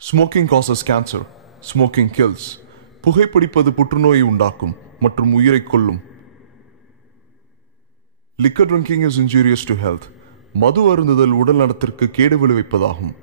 Smoking causes cancer. Smoking kills. புகைப்பிடிப்பது புற்றுநோயை உண்டாக்கும் மற்றும் உயிரை கொல்லும். Liquor drinking is injurious to health. மது அருந்துதல் உடல் நலத்திற்கு கேடு விளைவிப்பதாகும்.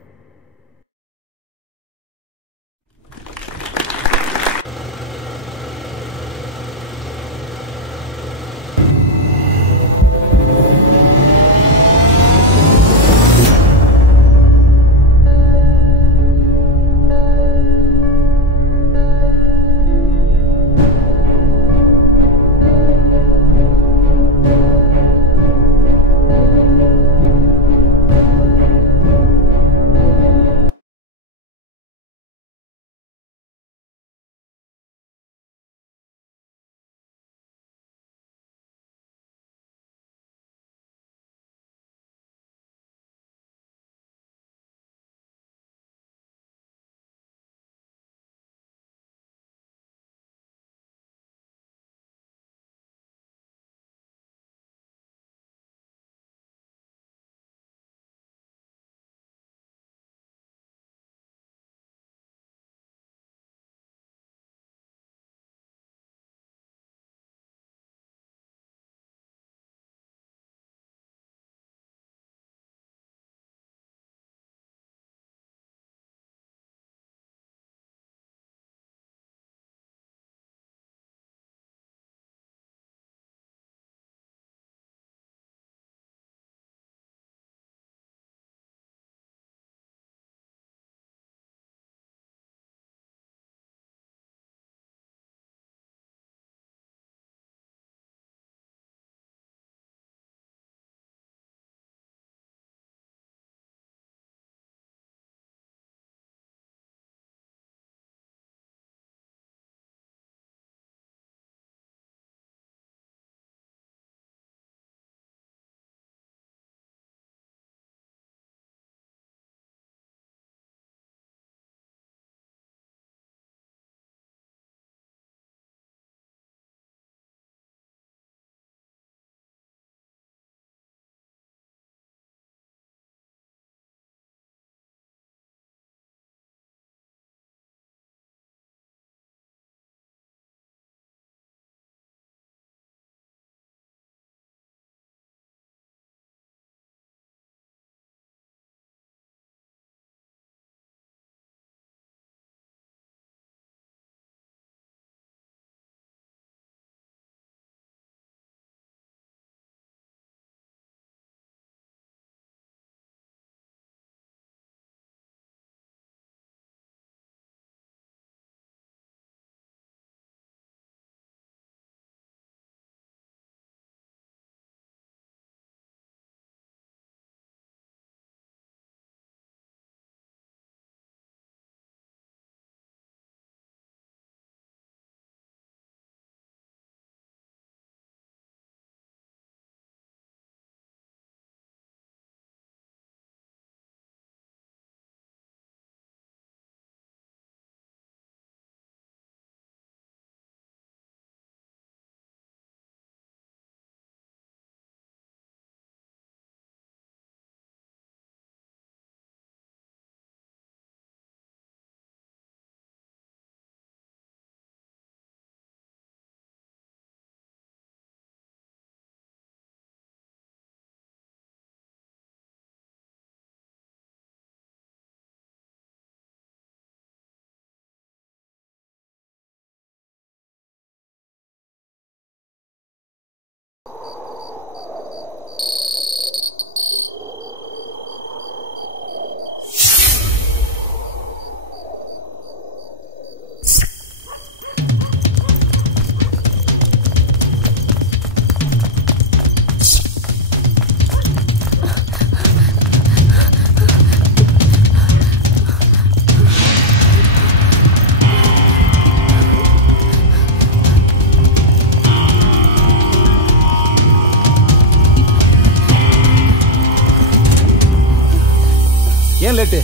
ஏன் லேட்டு?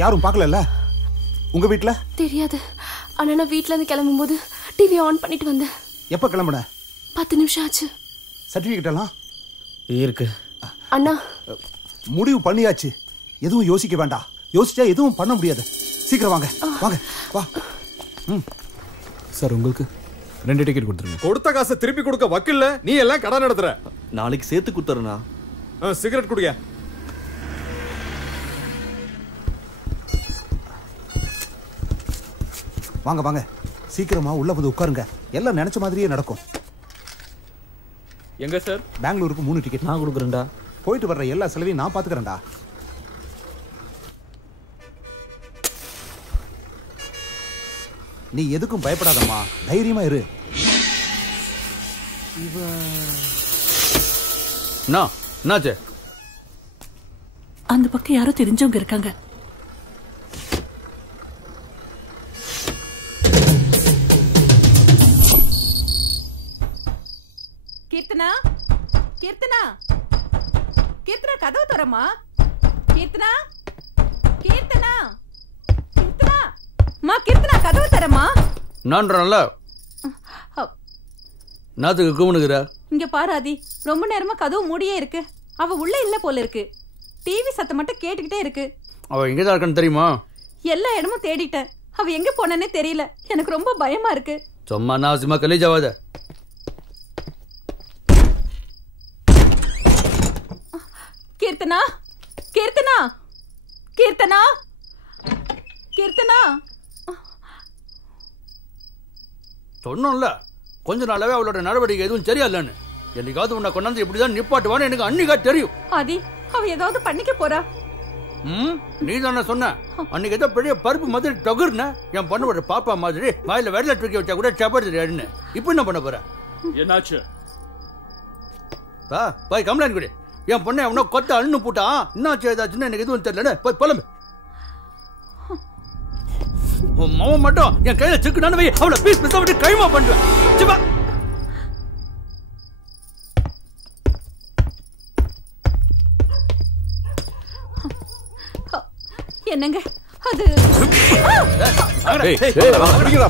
யாரும் பார்க்கல உங்க வீட்ல? தெரியாது. ஆனா நான் வீட்ல இருந்து கிளம்பும்போது டிவி ஆன் பண்ணிட்டு வந்தேன். எப்ப கிளம்புன? 10 நிமிஷம் ஆச்சு. சர்டிபிகேட் எல்லாம் இருக்கு அண்ணா. முடிவு பண்ணியாச்சு, எதுவும் யோசிக்க வேண்டாம். யோசிச்சா எதுவும் பண்ண முடியாது. சீக்கிரம் வாங்க வாங்க வா. சார் உங்களுக்கு 2 டிக்கெட் கொடுத்துருங்க. கொடுத்த காசை திருப்பி கொடுக்க வக்கில்ல, நீ எல்லாம் கடன் நடத்துற. நாளைக்கு சேர்த்து கொடுத்துறேண்ணா. சிகரெட் குடிங்க. வாங்க வாங்க சீக்கிரமா உள்ள வந்து உட்காருங்க. எல்லாம் நினைச்ச மாதிரியே நடக்கும். எங்க சார்? பெங்களூருக்கு 3 டிக்கெட் நான் கொடுக்குறேன்டா. போயிட்டு வர்ற எல்லா செலவையும் நான் பாத்துக்கிறேன்டா. நீ எதுக்கும் பயப்படாதம்மா, தைரியமா இரு. என்னாச்சு? அந்த பக்கம் யாரோ தெரிஞ்சவங்க இருக்காங்க. கீர்த்தனா, கீர்த்தனா, கீர்த்தனா கதவு தரமா. கீர்த்தனா, கீர்த்தனா, கீர்த்தனா, மா கீர்த்தனா கதவு தரமா. நான்றல நாத்துக்கு கூமுனுக்குற. இங்க பாரு ஆதி, ரொம்ப நேரமா கதவு மூடியே இருக்கு. அவ உள்ள இல்ல போல இருக்கு. டிவி சத்தம் மட்டும் கேட்டுக்கிட்டே இருக்கு. அவ எங்கதான் இருக்கான்னு தெரியுமா? எல்லா இடமும் தேடிட்டேன். அவ எங்க போனேன்னே தெரியல. எனக்கு ரொம்ப பயமா இருக்கு. சும்மா நாசிமா கலீஜாவாத. கீர்த்தனா, கீர்த்தனா, கீர்த்தனா, கீர்த்தனா. சொன்னோம்ல கொஞ்ச நாளாவே அவளோட நடவடிக்கை எதுவும் சரியில்லைன்னு. என்னைக்காவது உன்னை கொண்டாந்து இப்படிதான் நிப்பாட்டுவான்னு எனக்கு அன்னிக்கா தெரியும். ஆதி, அவ ஏதாவது பண்ணிக்க போறா. நீ தானே சொன்ன அன்னைக்கு ஏதோ பெரிய பருப்பு மாதிரி தொகுர்ன என் பொண்ணோட பாப்பா மாதிரி வாயில வெள்ளை தூக்கி வச்சா கூட சப்பாத்தி. இப்ப என்ன பண்ண போற? என்னாச்சு? போய் கம்ப்ளைண்ட் கொடு. என் பொண்ணை அவனோ கொத்த அண்ணு போட்டான். என்னாச்சு ஏதாச்சுன்னு எனக்கு எதுவும் தெரியலன்னு போய் புலம்பு. உன் மவன் மட்டும் என் கையில சிக்குனானு வை, அவளை பீஸ் பீஸா விட்டு கைமா பண்ணுவேன். சிவா என்னங்க அது?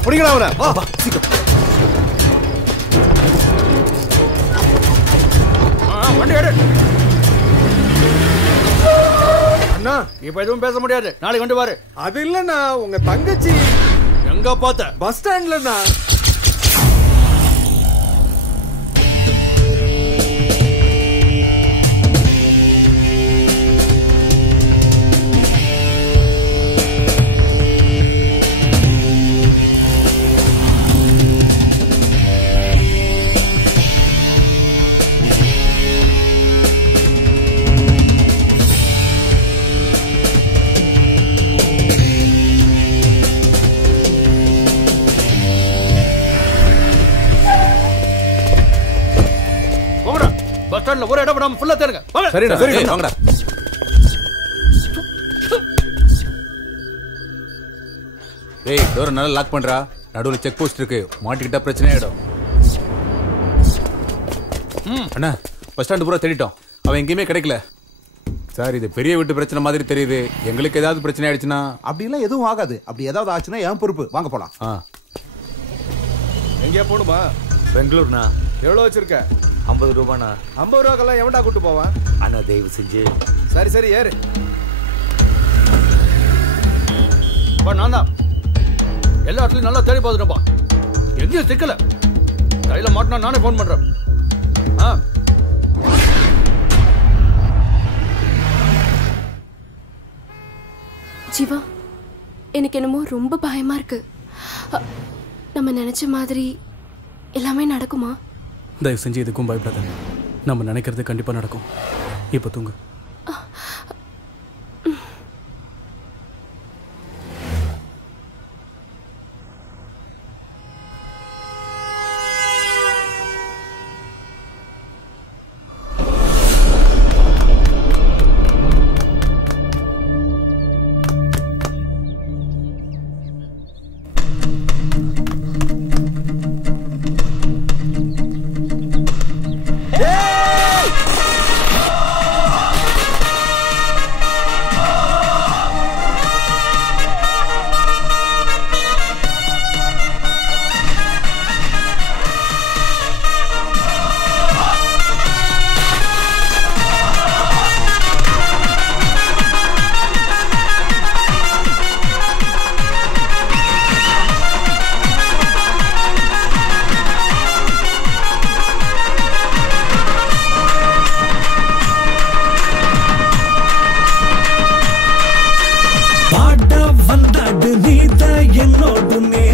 பிடிக்கடா அவனை. வண்டி எடு. அண்ணா இப்ப எதுவும் பேச முடியாது. நாளைக்கு வந்து பாரு. அது இல்லண்ணா, உங்க தங்கச்சி எங்க பார்த்த? பஸ் ஸ்டாண்ட்லண்ணா. பஸ் ஸ்டாண்ட்ல ஒரு இடம் விடாம ஃபுல்லா தேடுங்க. சரிடா சரி வாங்கடா. டேய் டோர் நல்லா லாக் பண்றா. நடுவுல செக் போஸ்ட் இருக்கு, மாட்டிக்கிட்டா பிரச்சனை ஆயிடும். அண்ணா பஸ் ஸ்டாண்ட் பூரா தேடிட்டோம், அவன் எங்கேயுமே கிடைக்கல சார். இது பெரிய வீட்டு பிரச்சனை மாதிரி தெரியுது. எங்களுக்கு ஏதாவது பிரச்சனை ஆயிடுச்சுன்னா? அப்படிலாம் எதுவும் ஆகாது. அப்படி ஏதாவது ஆச்சுன்னா என் பொறுப்பு. வாங்க போலாம். எங்கேயா போணுமா? பெங்களூர்ண்ணா. எவ்வளவு வச்சிருக்க? 50 ரூபாண்ணா. 50 ரூபாக்கெல்லாம் எவன்டா கூட்டு போவான்? அண்ணா தயவு செஞ்சு. சரி சரி ஏறு. நான் தான் எல்லா இடத்துலயும் நல்லா தேடி பார்த்துட்டேன்ப்பா. எங்கேயும் சிக்கல. கையில மாட்டினா நானே போன் பண்றேன். ஜீவா, எனக்கு என்னமோ ரொம்ப பயமா இருக்கு. நம்ம நினைச்ச மாதிரி எல்லாமே நடக்குமா? தயவு செஞ்சு எதுக்கும் பயப்படாத. நம்ம நினைக்கிறது கண்டிப்பா நடக்கும். இப்போ தூங்கு.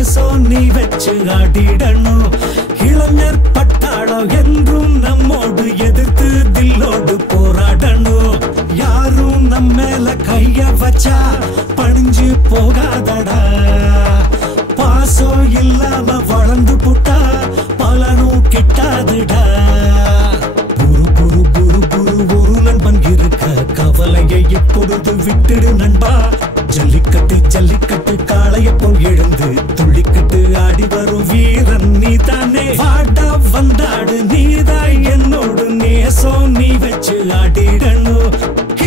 பாசம் நீ வச்சு ஆடிடணும். இளைஞர் பட்டாளம் என்றும் நம்மோடு எதிர்த்து தில்லோடு போராடணும். யாரும் நம்ம மேல கைய வச்சா பணிஞ்சு போகாதடா. பாசம் இல்லாம வளர்ந்து புட்டா பலனும் கிட்டாதுடா. குரு குரு குரு குரு ஒரு நண்பன் இருக்க கவலையை எப்பொழுது விட்டுடு நண்பா. ஜல்லிக்கட்டு ஜல்லிக்கட்டு காளைய போல் எழுந்து துள்ளிக்கட்டு ஆடி வரும் வீரன் நீ தானே. வாடா வந்தாடு நீதான் என்னோடு நேசம் நீ வச்சு ஆடிடணும்.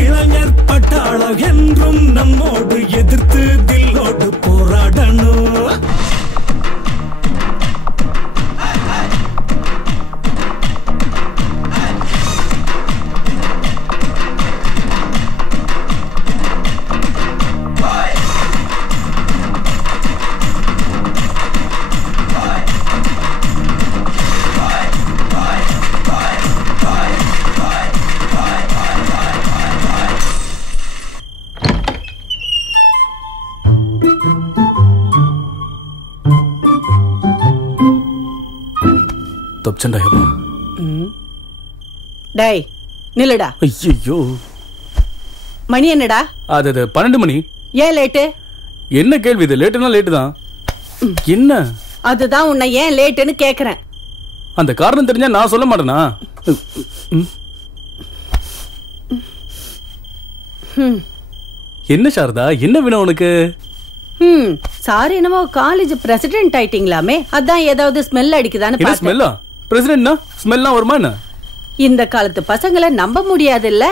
இளைஞர் பட்டாளம் என்றும் நம்மோடு எதிர்த்து தில்லோடு போராடணும். தப்சண்டாயம்மா. டேய் நில்லுடா. ஐயோ மணி என்னடா? அது 12 மணி. ஏன் லேட்டு? என்ன கேள்வி இது? லேட்டுனா லேட்டு தான். என்ன? அதுதான் உன்னை ஏன் லேட்டுன்னு கேக்குறேன். அந்த காரணம் தெரிஞ்சா நான் சொல்ல மாட்டேனா? என்ன சாரதா, என்ன வேணும் உனக்கு? சாரி, என்னமோ காலேஜ் பிரசிடென்ட் ஆயிட்டீங்களாமே, அதான் ஏதாவது ஸ்மெல் அடிக்குதான்னு என்ன பார்த்தேன். ஸ்மெல்லா? பிரசிடென்ட்னா ஸ்மெல்லாம் வருமா என்ன? இந்த காலத்து பசங்களை நம்ப முடியாது இல்ல,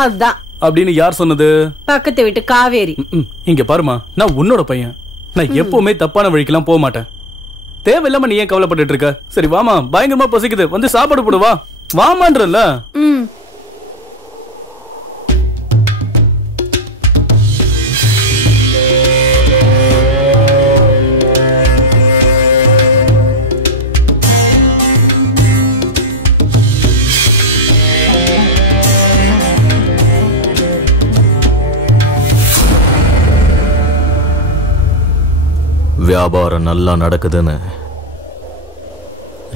அதுதான். அப்படின்னு யார் சொன்னது? பக்கத்து வீட்டு காவேரி. இங்க பாருமா, நான் உன்னோட பையன். நான் எப்பவுமே தப்பான வழிக்கெல்லாம் போக மாட்டேன். தேவையில்லாம நீ ஏன் கவலைப்பட்டு இருக்க? சரி வாமா, பயங்கரமா பசிக்குது, வந்து சாப்பாடு போடுவா. வாமான்றல்ல. வியாபாரம் நல்லா நடக்குதுன்னு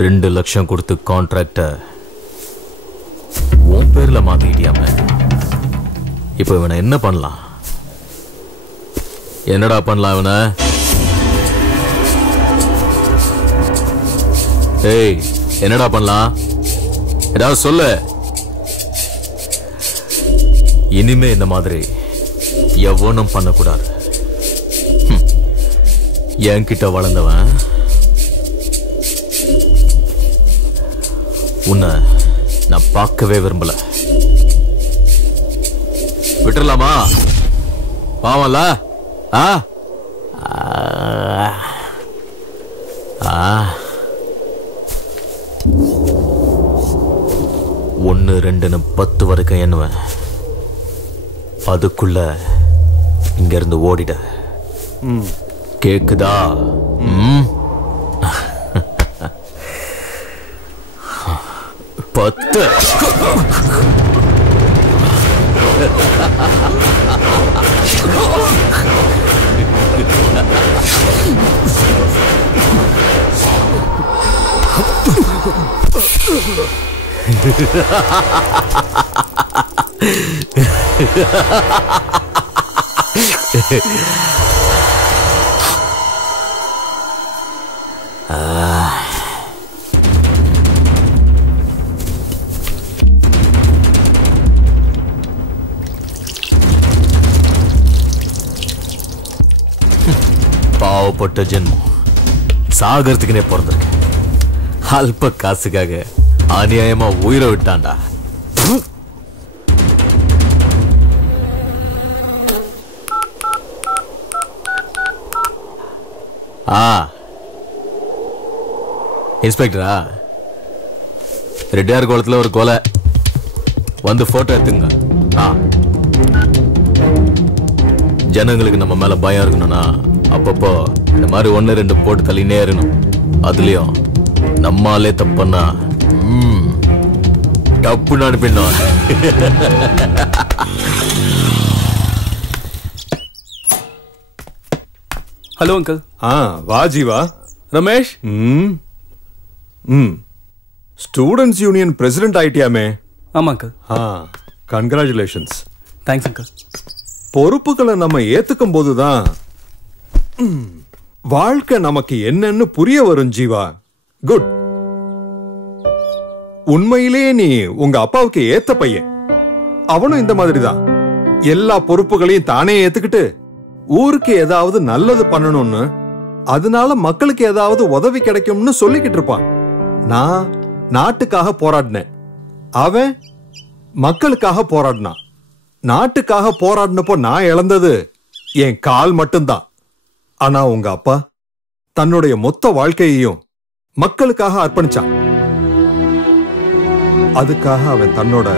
2 லட்சம் கொடுத்து கான்ட்ராக்ட உன் பேர்ல மாத்திக்கிட்டியாம. இப்ப இவனை என்ன பண்ணலாம்? என்னடா பண்ணலாம் இவனை? ஏய், என்னடா பண்ணலாம்? ஏதாவது சொல்லு. இனிமே இந்த மாதிரி எவனும் பண்ணக்கூடாது. என்கிட்ட வளர்ந்தவன் உன்னை நான் பார்க்கவே விரும்பல. விட்டுறலாமா? பாவம்ல? ஆ ஒன்னு 2ன்னு 10 வரைக்கும் எண்ணுவேன். அதுக்குள்ள இங்க இருந்து ஓடிட. கேக்குதா? பத்து. பாவப்பட்ட ஜென்மம், சாகறதுக்குனே பிறந்திருக்கு. அல்ப காசுக்காக அநியாயமா உயிரை விட்டான்டா. இன்ஸ்பெக்டரா? ரெட்டியார் குளத்துல ஒரு கொலை, வந்து போட்டோ எடுத்துங்க. ஜனங்களுக்கு நம்ம மேல பயம் இருக்கணும்னா அப்பப்போ இந்த மாதிரி 1-2 போட்டு தள்ளினே இருக்கணும். அதுலயும் நம்மாலே தப்புன்னா டப்புன்னு அனுப்பிடணும். Hello uncle. வா Jeeva. Ramesh. Students union president ஆயிட்டியாமே? ஆமா அங்கிள். கங்க்ராச்சுலேஷன்ஸ். Thanks uncle. பொறுப்புகளை நம்ம ஏத்துக்கும் போதுதான் வாழ்க்கை நமக்கு என்னன்னு புரிய வரும் ஜீவா. குட். உண்மையிலேயே நீ உங்க அப்பாவுக்கு ஏத்த பையன். அவனும் இந்த மாதிரி தான். எல்லா பொறுப்புகளையும் தானே ஏத்துக்கிட்டு ஊருக்கு ஏதாவது நல்லது பண்ணணும்னு, அதனால மக்களுக்கு ஏதாவது உதவி கிடைக்கும்னு சொல்லிக்கிட்டு இருப்பான். நான் நாட்டுக்காக போராடினேன், அவன் மக்களுக்காக போராடினான். நாட்டுக்காக போராடினப்போ நான் இழந்தது என் கால் மட்டும்தான். ஆனா உங்க அப்பா தன்னுடைய மொத்த வாழ்க்கையையும் மக்களுக்காக அர்ப்பணிச்சான். அதுக்காக அவன் தன்னோட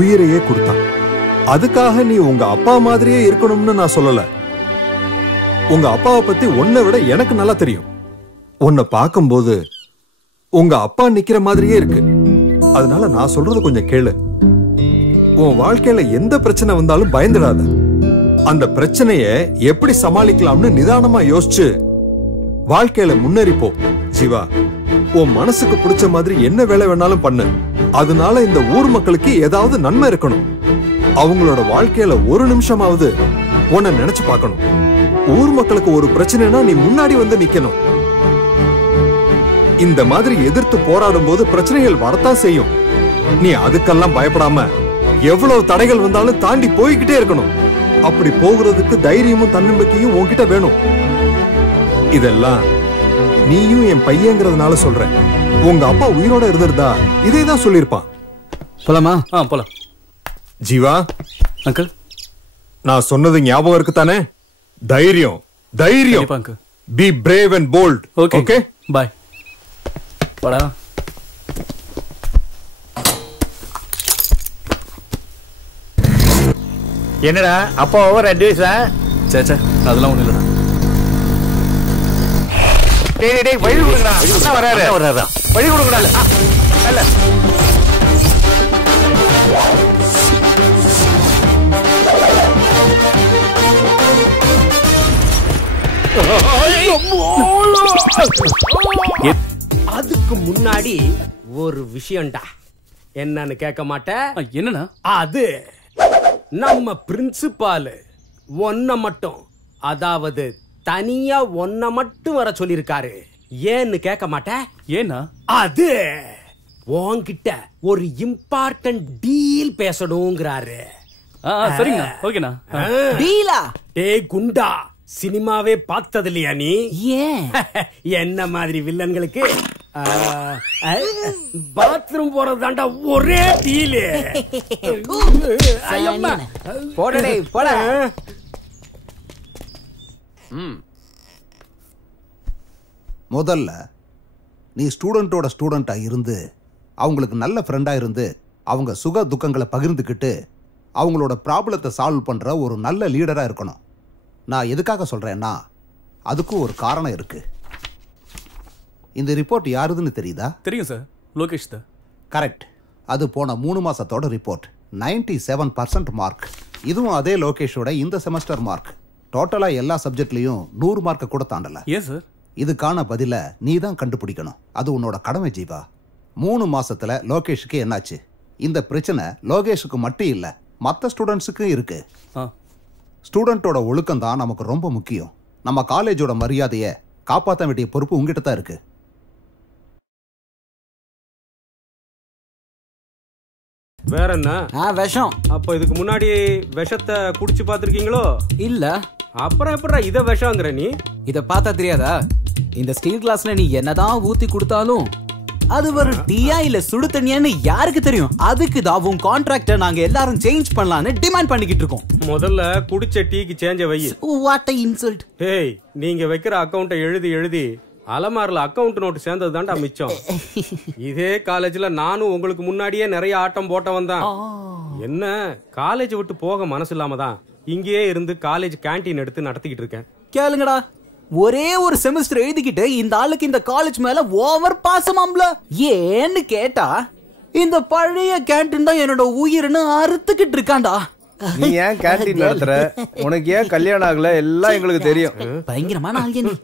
உயிரையே கொடுத்தான். அதுக்காக நீ உங்க அப்பா மாதிரியே இருக்கணும்னு நான் சொல்லல. உங்க அப்பாவை பத்தி உன்னை விட எனக்கு நல்லா தெரியும். உன்னை பார்க்கும்போது உங்க அப்பா நிக்கிற மாதிரியே இருக்கு. அதனால நான் சொல்றது கொஞ்சம் கேளு. உன் வாழ்க்கையில எந்த பிரச்சனை வந்தாலும் பயந்துடாத. அந்த பிரச்சனைய எப்படி சமாளிக்கலாம்னு நிதானமா யோசிச்சு வாழ்க்கையில முன்னேறிப்போ. ஜீவா, உன் மனசுக்கு பிடிச்ச மாதிரி என்ன வேலை வேணாலும் பண்ணு. அதனால இந்த ஊர் மக்களுக்கு ஏதாவது நன்மை இருக்கணும். அவங்களோட வாழ்க்கையில ஒரு நிமிஷமாவது உன்னை நினைச்சு பார்க்கணும். ஊர் மக்களுக்கு ஒரு பிரச்சனைனா நீ முன்னாடி வந்து நிக்கணும். இந்த மாதிரி எதிர்த்து போராடும் போது பிரச்சனைகள் வரத்தான் செய்யும். நீ அதுக்கெல்லாம் பயப்படாம எவ்வளவு தடைகள் வந்தாலும் தாண்டி போய்கிட்டே இருக்கணும். அப்படி போகிறதுக்கு தைரியமும் தன்னம்பிக்கையும் உன்கிட்ட வேணும். இதெல்லாம் நீயும் என் பையங்கிறதுனால சொல்றேன். உங்க அப்பா உயிரோட இருந்திருந்தா இதே தான் சொல்லிருப்பான். போலாமா? போலாம். ஜீவா அங்கிள், நான் சொன்னது ஞாபகம் இருக்கு தானே? தைரியம், தைரியம். Be brave and bold. Okay, bye. போடா. என்னடா அப்பா ஓவர் அட்வைஸா? சேச்சா, அதெல்லாம் ஒண்ணு இல்லடா. டேய் வழி கொடுங்கடா. அண்ணா வராரு. வழி கொடுங்கடா. இல்ல. அதுக்கு முன்னாடி ஒரு விஷயம்டா. என்னன்னு கேட்க மாட்டேன்? என்னன்னா? அது நம்ம பிரின்சிபால் ஒன்ன மட்டும், அதாவது தனியா ஒன்ன மட்டும் வர சொல்லிருக்காரு. ஏன்னு கேட்க மாட்டேன்? ஏன்னா அது உன்கிட்ட ஒரு இம்பார்ட்டன்ட் டீல் பேசணுங்கிறாரு. சரிங்க, ஓகேண்ணா. டீலா? டேய் குண்டா, சினிமாவே பார்த்தது இல்லையா நீ? ஏன் என்ன மாதிரி வில்லன்களுக்கு பாத்ரூம் போறது தாண்டா ஒரே டீலு. போடா போட. முதல்ல நீ ஸ்டூடெண்டோட ஸ்டூடெண்டா இருந்து அவங்களுக்கு நல்ல ஃப்ரெண்டா இருந்து அவங்க சுக துக்கங்களை பகிர்ந்துக்கிட்டு அவங்களோட ப்ராப்ளத்தை சால்வ் பண்ற ஒரு நல்ல லீடரா இருக்கணும். நான் எதுக்காக சொல்றேன்னா அதுக்கும் ஒரு காரணம் இருக்கு. இந்த ரிப்போர்ட் யாருதுன்னு தெரியுதா? தெரியும் சார், லோகேஷ் தான். கரெக்ட். அது போன 3 மாசத்தோட ரிப்போர்ட். 97% மார்க். இதுவும் அதே லோகேஷோட இந்த செமஸ்டர் மார்க். டோட்டலா எல்லா சப்ஜெக்ட்லயும் 100 மார்க்கை கூட தாண்டல. ஏன் சார்? இதுக்கான பதில நீ தான் கண்டுபிடிக்கணும். அது உன்னோட கடமை ஜீவா. 3 மாசத்துல லோகேஷுக்கு என்னாச்சு? இந்த பிரச்சனை லோகேஷுக்கு மட்டும் இல்ல, மற்ற ஸ்டூடெண்ட்ஸுக்கும் இருக்கு. ஸ்டூடெண்டோட ஒழுக்கம் தான் நமக்கு ரொம்ப முக்கியம். நம்ம காலேஜோட மரியாதையை காப்பாற்ற வேண்டிய பொறுப்பு உங்ககிட்ட தான் இருக்கு. வேற என்ன? விஷம். அப்ப இதுக்கு முன்னாடி விஷத்தை குடிச்சு பாத்திருக்கீங்களோ? இல்ல. அப்புறம் எப்படா இத விஷம்ங்கற நீ? இத பார்த்தா தெரியாதா? இந்த ஸ்டீல் கிளாஸ்ல நீ என்னதான் ஊத்தி கொடுத்தாலும் அது ஒரு டீயா இல்ல சுடு தண்ணியான்னு யாருக்கு தெரியும்? அதுக்கு தான் உன் கான்ட்ராக்ட நாங்க எல்லாரும் சேஞ்ச் பண்ணலாம்னு டிமாண்ட் பண்ணிக்கிட்டு இருக்கோம். முதல்ல குடிச்ச டீக்கு சேஞ்ச வை. What a insult. ஏய், நீங்க வைக்கிற அக்கவுண்ட எழுதி அலமாரில அக்கவுண்ட் நோட்டு சேர்ந்தது தான்டா மிச்சம். இதே காலேஜ்ல நானும் உங்களுக்கு முன்னாடியே நிறைய ஆட்டம் போட்டவன் தான். என்ன காலேஜ் விட்டு போக மனசு இல்லாம தான் இங்கேயே இருந்து காலேஜ் கேண்டீன் எடுத்து நடத்திக்கிட்டு இருக்கேன். கேளுங்கடா, ஒரே ஒரு செமஸ்டர் எழுதிக்கிட்டு இந்த ஆளுக்கு இந்த காலேஜ் மேல ஓவர் பாசமாம்ல. ஏன்னு கேட்டா இந்த பழைய கேண்டீன் தான் என்னோட உயிர்னு அறுத்துக்கிட்டு இருக்காண்டா. நீ ஏன் கேண்டீன் நடத்துற? உனக்கு ஏன் கல்யாணம் ஆகல? எல்லாம் எங்களுக்கு தெரியும். பயங்கரமான ஆள்யா நீ.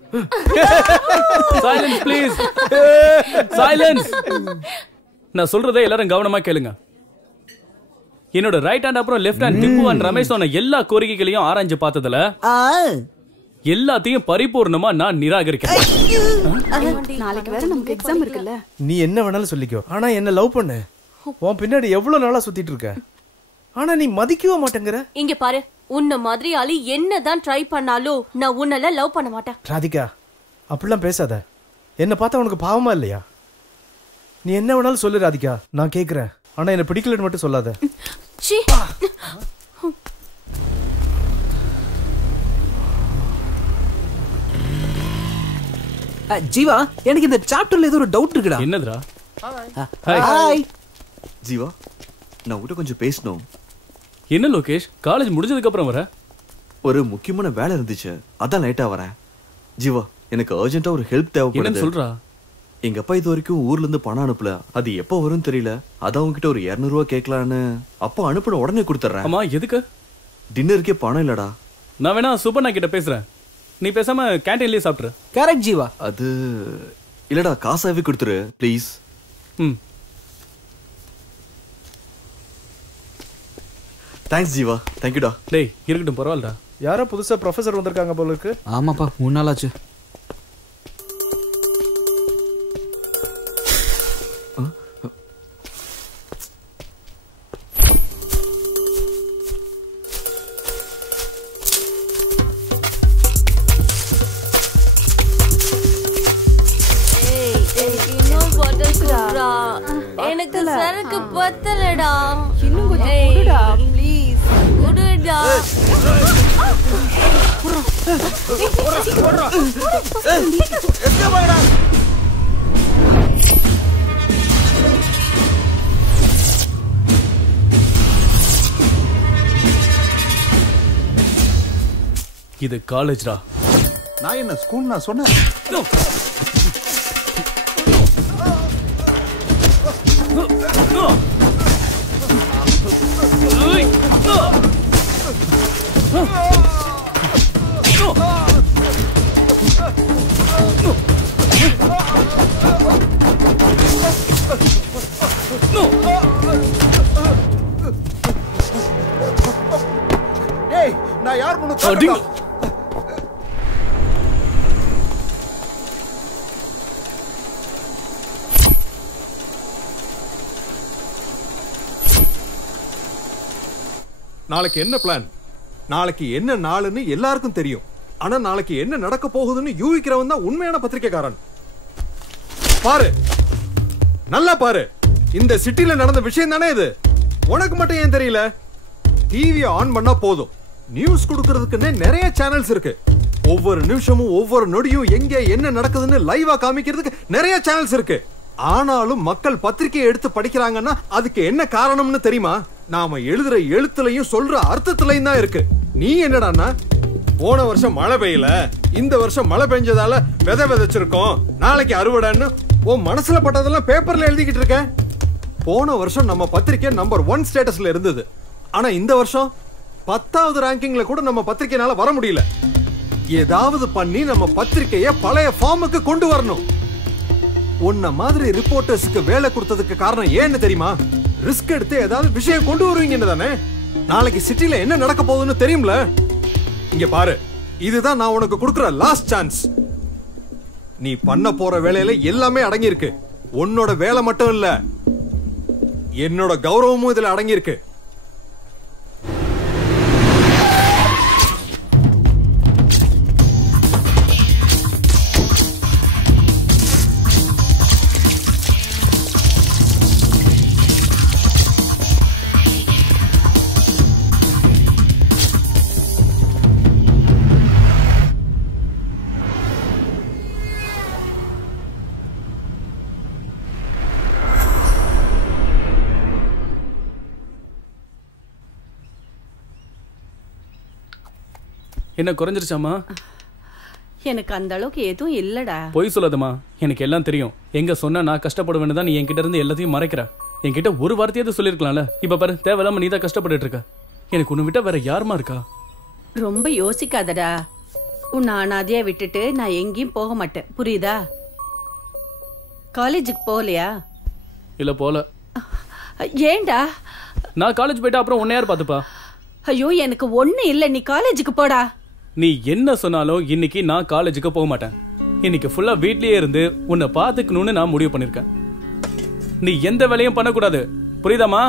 Silence please. சைலன்ஸ். நான் சொல்றதை எல்லாரும் கவனமா கேளுங்க. என்னோட ரைட் ஹேண்ட் அப்புறம் left hand Tipu and Ramesh சொன்ன எல்லா கோரிக்கைகளையும் ஆராய்ஞ்சு பார்த்ததுல எல்லாத்தையும் பரிபூர்ணமா நான் நிராகரிக்கிறேன். நாளைக்கு வேற நமக்கு எக்ஸாம் இருக்குல்ல. நீ என்ன வேணாலும் சொல்லிக்கோ, ஆனா என்ன லவ் பண்ணு. உன் பின்னாடி எவ்வளவு நாளா சுத்திட்டு இருக்க, ஆனா நீ மதிக்கவே மாட்டேங்கிற. இங்க பாரு, உன்ன மாதிரி ஆளு என்னதான் ட்ரை பண்ணாலும் நான் உன்னல லவ் பண்ண மாட்டேன். ராதிகா, அப்படிலாம் பேசாத. என்ன பார்த்தா உனக்கு பாவமா இல்லையா? நீ என்ன வேணாலும் சொல்லு ராதிகா, நான் கேக்குறேன். ஆனா என்ன பிடிக்கலன்னு மட்டும் சொல்லாத. சீ. ஜீவா, எனக்கு இந்த சாப்டர்ல ஏதோ ஒரு டவுட் இருக்குடா. என்னதுடா? ஹாய் ஜீவா, நான் உங்ககிட்ட கொஞ்சம் பேசணும். என்ன லோகேஷ், காலேஜ் முடிஞ்சதுக்கு அப்புறம் வர? ஒரு முக்கியமான வேலை இருந்துச்சு, அதான் லேட்டா வரேன். ஜீவா, எனக்கு அர்ஜென்ட்டா ஒரு ஹெல்ப் தேவைப்படுது. என்னன்னு சொல்றா? எங்க அப்பா இது வரைக்கும் ஊர்ல இருந்து பணம் அனுப்பல. அது எப்போ வரும் தெரியல. அதான் உங்ககிட்ட ஒரு 200 ரூபா கேட்கலான்னு. அப்பா அனுப்பின உடனே கொடுத்துறேன். ஆமா, எதுக்கு? டின்னருக்கே பணம் இல்லடா. நான் வேணா சுபண்ணா கிட்ட பேசுறேன், நீ பேசாம கேண்டீன்லயே சாப்பிட்டுரு. கரெக்ட் ஜீவா. அது இல்லடா, காசாவே கொடுத்துரு ப்ளீஸ். தேங்க்ஸ் ஜீவா, தேங்க்யூடா. டேய் இருக்கட்டும், பரவாயில்லடா. யாரோ புதுசா ப்ரொஃபசர் வந்திருக்காங்க போல இருக்கு. ஆமாப்பா, 3 நாள் ஆச்சு. எனக்கு சரக்கு பத்தலடா. இன்னும் கொஞ்சம் குடுடா ப்ளீஸ். குடுடா. இது காலேஜ்டா. நான் என்ன ஸ்கூல் நான் சொன்னேன். நான் யார் முன்னு நாளைக்கு என்ன பிளான்? நாளைக்கு என்ன நாளுன்னு எல்லாருக்கும் தெரியும். ஆனா நாளைக்கு என்ன நடக்க போகுதுன்னு யூகிக்கிறவன் தான் உண்மையான பத்திரிக்கைக்காரன். பாரு, நல்லா பாரு. இந்த சிட்டில நடந்த விஷயம் தானே இது. உனக்கு மட்டும் ஏன் தெரியல? டிவியை ஆன் பண்ணா போதும், நியூஸ் கொடுக்கறதுக்குன்னே நிறைய சேனல்ஸ் இருக்கு. ஒவ்வொரு நிமிஷமும் ஒவ்வொரு நொடியும் எங்க என்ன நடக்குதுன்னு லைவா காமிக்கிறதுக்கு நிறைய சேனல்ஸ் இருக்கு. ஆனாலும் மக்கள் பத்திரிகையை எடுத்து படிக்கிறாங்கன்னா அதுக்கு என்ன காரணம்னு தெரியுமா? நாம எழுதுற எழுத்துலயும் சொல்ற அர்த்தத்திலையும் தான் இருக்கு. நீ என்னடான்னா, போன வருஷம் மழை பெய்யல, இந்த வருஷம் மழை பெஞ்சதால விதை விதைச்சிருக்கோம், நாளைக்கு அறுவடைன்னு உன் மனசுல பட்டதெல்லாம் பேப்பர்ல எழுதிக்கிட்டு இருக்க. போன வருஷம் நம்ம பத்திரிக்கை நம்பர் 1 ஸ்டேட்டஸ்ல இருந்தது. ஆனா இந்த வருஷம் 10வது ரேங்கிங்ல கூட நம்ம பத்திரிக்கைனால வர முடியல. ஏதாவது பண்ணி நம்ம பத்திரிக்கைய பழைய ஃபார்முக்கு கொண்டு வரணும். உன்ன மாதிரி ரிப்போர்ட்டர்ஸ்க்கு வேலை கொடுத்ததுக்கு காரணம் ஏன்னு தெரியுமா? ரிஸ்க் எடுத்து ஏதாவது விஷயம் கொண்டு வருவீங்கன்னு தானே. நாளைக்கு சிட்டில என்ன நடக்க போகுதுன்னு தெரியும்ல. இங்க பாரு, இதுதான் நான் உனக்கு கொடுக்கிற லாஸ்ட் சான்ஸ். நீ பண்ண போற வேலையில எல்லாமே அடங்கி இருக்கு. உன்னோட வேலை மட்டும் இல்ல, என்னோட கௌரவமும் இதுல அடங்கி இருக்கு. என்ன குறைஞ்சிருச்சாமா? எனக்கு அந்த அளவுக்கு எதுவும் இல்லடா. பொய் சொல்லாதம்மா, எனக்கு எல்லாம் தெரியும். எங்க சொன்னா நான் கஷ்டப்படுவேன்னு தான் நீ என்கிட்ட இருந்து எல்லாத்தையும் மறைக்கிற. என்கிட்ட ஒரு வார்த்தையாவது சொல்லிருக்கலாம்ல. இப்ப பாரு, தேவையில்லாம நீ தான் கஷ்டப்பட்டு இருக்க. எனக்கு உன்னை விட்டா வேற யாருமா இருக்கா? ரொம்ப யோசிக்காதடா. உன்னை அனாதையா விட்டுட்டு நான் எங்கேயும் போக மாட்டேன், புரியுதா? காலேஜுக்கு போகலையா? இல்ல போல. ஏண்டா? நான் காலேஜ் போயிட்டா அப்புறம் உன்னை யார் பாத்துப்பா? ஐயோ எனக்கு ஒண்ணு இல்ல, நீ காலேஜுக்கு போடா. நீ என்ன சொன்னாலும் இன்னைக்கு நான் காலேஜுக்கு போக மாட்டேன். இன்னைக்கு ஃபுல்லா வீட்லயே இருந்து உன்னை பாத்துக்கணும்னு நான் முடிவு பண்ணிருக்கேன். நீ எந்த வேலையும் பண்ணக்கூடாது, புரியுதாமா?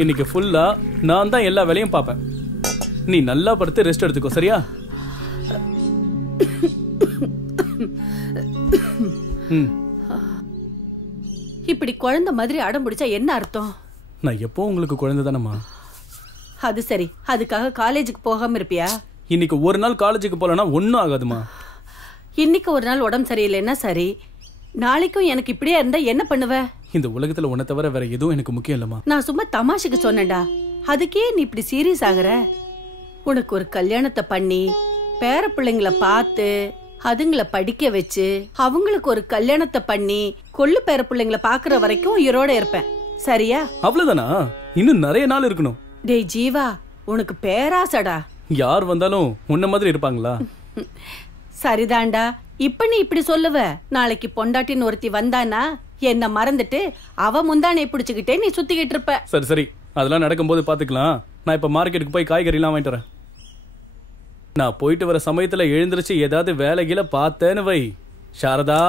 இன்னைக்கு ஃபுல்லா நான் தான் எல்லா வேலையும் பாப்பேன். நீ நல்லா படுத்து ரெஸ்ட் எடுத்துக்கோ, சரியா? இப்படி குழந்தை மாதிரி அடம் பிடிச்சா என்ன அர்த்தம்? நான் எப்போ உங்களுக்கு குழந்தை தானம்மா. அது சரி, அதுக்காக காலேஜுக்கு போகாம இருப்பியா? இன்னைக்கு ஒரு நாள் காலேஜுக்கு போலனா ஒன்னும் ஆகாதுமா. இன்னைக்கு ஒரு நாள் உடம்பு சரியில்லைன்னா சரி, நாளைக்கும் எனக்கு இப்படியே இருந்தா என்ன பண்ணுவ? இந்த உலகத்துல உன்னை தவிர வேற எதுவும் எனக்கு முக்கியம் இல்லம்மா. நான் சும்மா தமாஷுக்கு சொன்னேன்டா, அதுக்கே நீ இப்படி சீரியஸ் ஆகுற? உனக்கு ஒரு கல்யாணத்தை பண்ணி பேர பிள்ளைங்களை பார்த்து அதுங்களை படிக்க வச்சு அவங்களுக்கு ஒரு கல்யாணத்தை பண்ணி கொள்ளு பேர பிள்ளைங்களை பாக்குற வரைக்கும் உயிரோட இருப்பேன், சரியா? அவ்வளவுதானா? இன்னும் நிறைய நாள் இருக்கணும். டேய் ஜீவா, உனக்கு பேராசடா. யார் வந்தாலும் உன்ன மாதிரி இருப்பாங்களா? சரிதான்டா, இப்ப நீ இப்படி சொல்லுவ, நாளைக்கு பொண்டாட்டின்னு ஒருத்தி வந்தானா என்ன மறந்துட்டு அவ முந்தானை பிடிச்சுக்கிட்டே நீ சுத்திக்கிட்டு இருப்ப. சரி சரி, அதெல்லாம் நடக்கும்போது பாத்துக்கலாம். நான் இப்ப மார்க்கெட்டுக்கு போய் காய்கறி எல்லாம் வாங்கிட்டு வரேன். நான் போயிட்டு வர சமயத்துல எழுந்திருச்சு ஏதாவது வேலைகளை பார்த்தேன்னு வை சாரதா,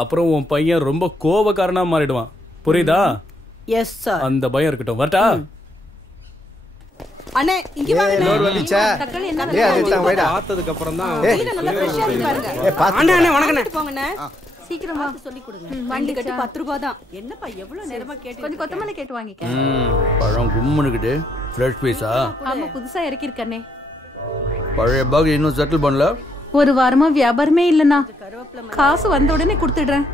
அப்புறம் உன் பையன் ரொம்ப கோபக்காரனா மாறிடுவான், புரியுதா? Yes sir. அந்த பயம் இருக்கட்டும். வரட்டா? அண்ணே இங்க வாங்க. லோட் வந்துச்சா? தக்காளி என்ன ஏய் அதுதான் வைடா. பார்த்ததுக்கு அப்புறம் தான். நல்லா ஃப்ரெஷ்ஷா இருக்கு பாருங்க. அண்ணே அண்ணே வணக்கண்ணே. போங்கண்ணே. சீக்கிரம் வா, சொல்லி கொடுங்க. வண்டி கட்டு 10 ரூபாய் தான். என்னப்பா எவ்வளவு நேரமா கேட்டு? கொஞ்சம் கொத்தமல்லி கேட்டு வாங்கிக்க. பழம் கும்முனுக்கிட்டு ஃப்ரெஷ் பீஸா? ஆமா, புதுசா இறக்கி இருக்கனே. பழைய பாக் இன்னும் செட்டில் பண்ணல. ஒரு வாரமா வியாபாரமே இல்லனா, காசு வந்த உடனே கொடுத்துடுறேன்.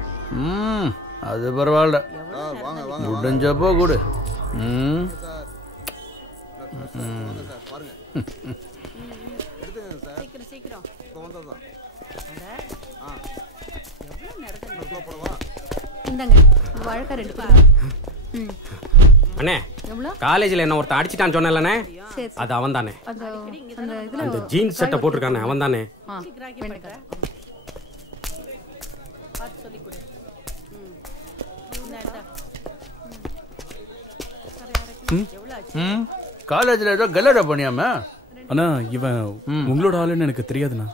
அது பரவாயில்ல, முடிஞ்சப்போ கொடு. அண்ணே, காலேஜ்ல என்ன ஒருத்தன் அடிச்சிட்டான்னு சொன்னேன்லண்ணே, அது அவன் தானே. அந்த ஜீன்ஸ் சட்டை போட்டிருக்கானே அவன் தானே. காலேஜ்ல ஏதோ கல்லடா பண்ணியாம? அண்ணா இவன் உங்களோட ஆளுன்னு எனக்கு தெரியாதுண்ணா.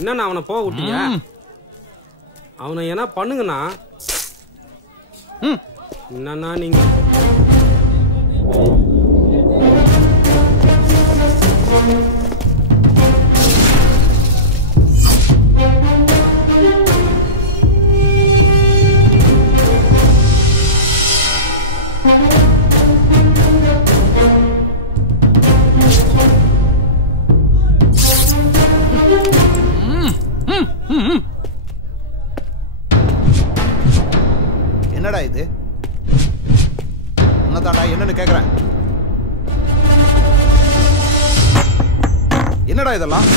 என்ன அவனை போக விட்டீங்க? அவனை என்ன பண்ணுங்கண்ணா. என்னன்னா நீங்க என்னடா இது? உன்னதாடா என்னன்னு கேக்குறேன். என்னடா இதெல்லாம்?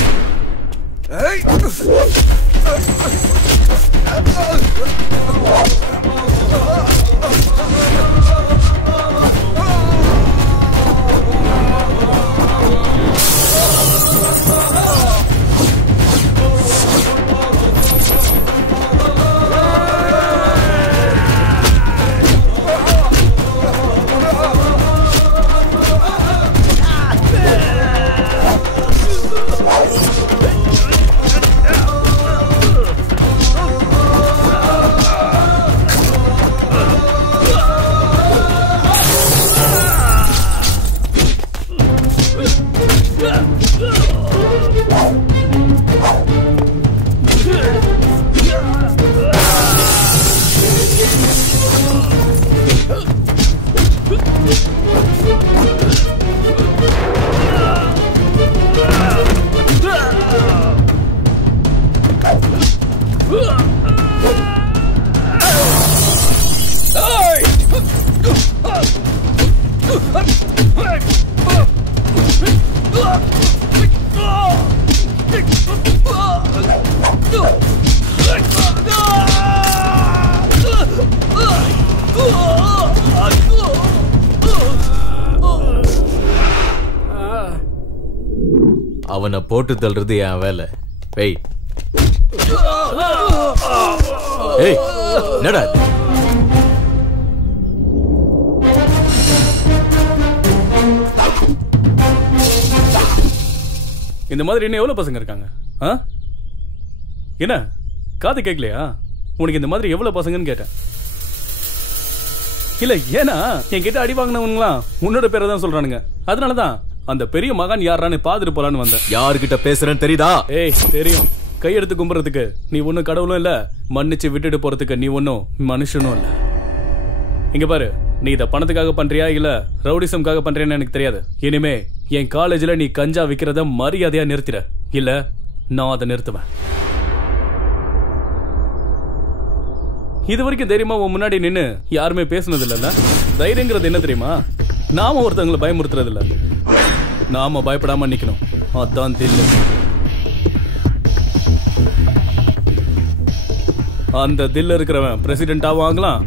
அவனை போட்டு தள்ளுறது என் வேலை. வெய். ஏய், என்னடா இது? இந்த மாதிரி இன்னும் எவ்வளவு பசங்க இருக்காங்க? என்ன காது கேட்கலையா? உனக்கு இந்த மாதிரி எவ்வளவு பசங்கன்னு கேட்டேன். இல்ல, ஏன்னா என்கிட்ட அடி வாங்கினவங்களாம் உன்னோட பேரை தான் சொல்றானுங்க. அதனாலதான் அந்த பெரிய மகான் யாரான்னு பாத்துட்டு போலான்னு வந்தேன். யாருகிட்ட பேசுறேன்னு தெரியுதா? ஏய், தெரியும். கையெடுத்து கும்புறதுக்கு நீ ஒன்னும் கடவுளும் இல்ல, மன்னிச்சு விட்டுட்டு போறதுக்கு நீ ஒன்னும் மனுஷனும் இல்ல. இங்க பாரு, நீ இத பணத்துக்காக பண்றியா இல்ல ரவுடிசம்காக பண்றியான்னு எனக்கு தெரியாது. இனிமே என் காலேஜ்ல நீ கஞ்சா விக்கிறத மரியாதையா நிறுத்திட, இல்ல நான் அதை நிறுத்துவேன். இது வரைக்கும் தைரியமா உன் முன்னாடி நின்னு யாருமே பேசுனது இல்ல. தைரியங்கிறது என்ன தெரியுமா? நாம ஒருத்தவங்களை பயமுறுத்துறது இல்ல, நாம பயப்படாம நிக்கணும். அதான் தில்லு. அந்த தில்ல இருக்கிறவன் பிரசிடென்ட் ஆவாங்களாம்,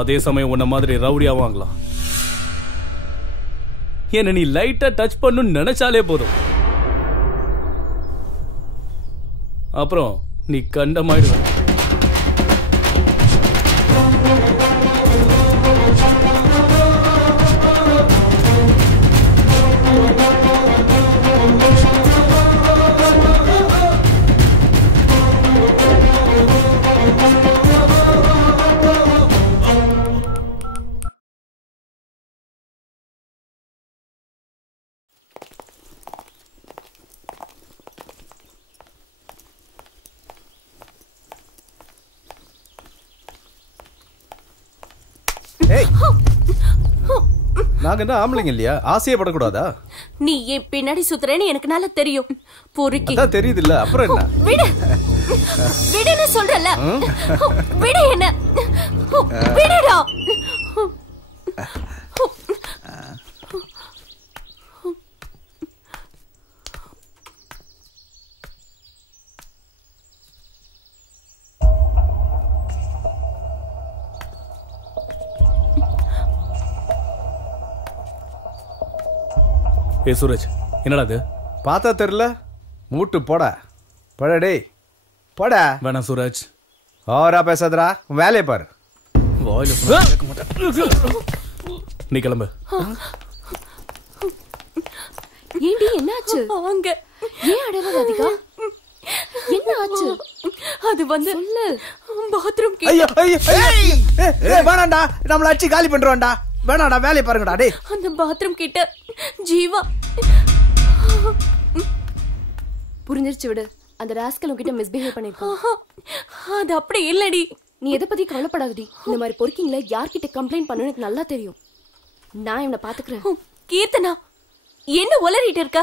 அதே சமயம் உன்ன மாதிரி ரவுடி ஆவாங்களாம். என்ன நீ லைட்டா டச் பண்ணு நினைச்சாலே போதும், அப்புறம் நீ கண்டமாயிடுவ. நாங்க என்ன ஆம்பளைங்க இல்லையா? ஆசையே படக்கூடாதா? நீ என் பின்னாடி சுத்துறேன்னு எனக்கு நல்லா தெரியும். பொறுக்கி அதான் தெரியுது இல்ல, அப்புறம் என்ன? விடு, விடுன்னு சொல்றல. விடு, என்ன விடுடா. ஏ சூரஜ், என்னடா அது? பார்த்தா தெரியல, மூட்டு போட போடா. டேய் போடா. வேணாம் சூரஜ், ஓரா பேசாதடா, வேலையை பாரு. நீ கிளம்பு. ஏண்டி என்னாச்சு? அங்க ஏன் அடவ ராதிகா? என்ன ஆச்சு? அது வந்து பாத்ரூம் கே. ஐயோ ஐயோ ஏய் வேணாம்டா, நம்மள அடிச்சு காலி பண்றோம்டா. வேணாடா, வேலையை பாருங்கடா. டேய், அந்த பாத்ரூம் கிட்ட ஜீவா. புரிஞ்சிருச்சு, விடு. அந்த ராஸ்கல் உன்கிட்ட மிஸ்பிஹேவ் பண்ணிருக்கான். அது அப்படி இல்லடி. நீ எதை பத்தி கவலைப்படாதடி. இந்த மாதிரி பொறுக்கிங்கள யார்கிட்ட கம்ப்ளைண்ட் பண்ணு எனக்கு நல்லா தெரியும். நான் இவனை பாத்துக்கிறேன். கீர்த்தனா, என்ன உளறிட்டு இருக்க?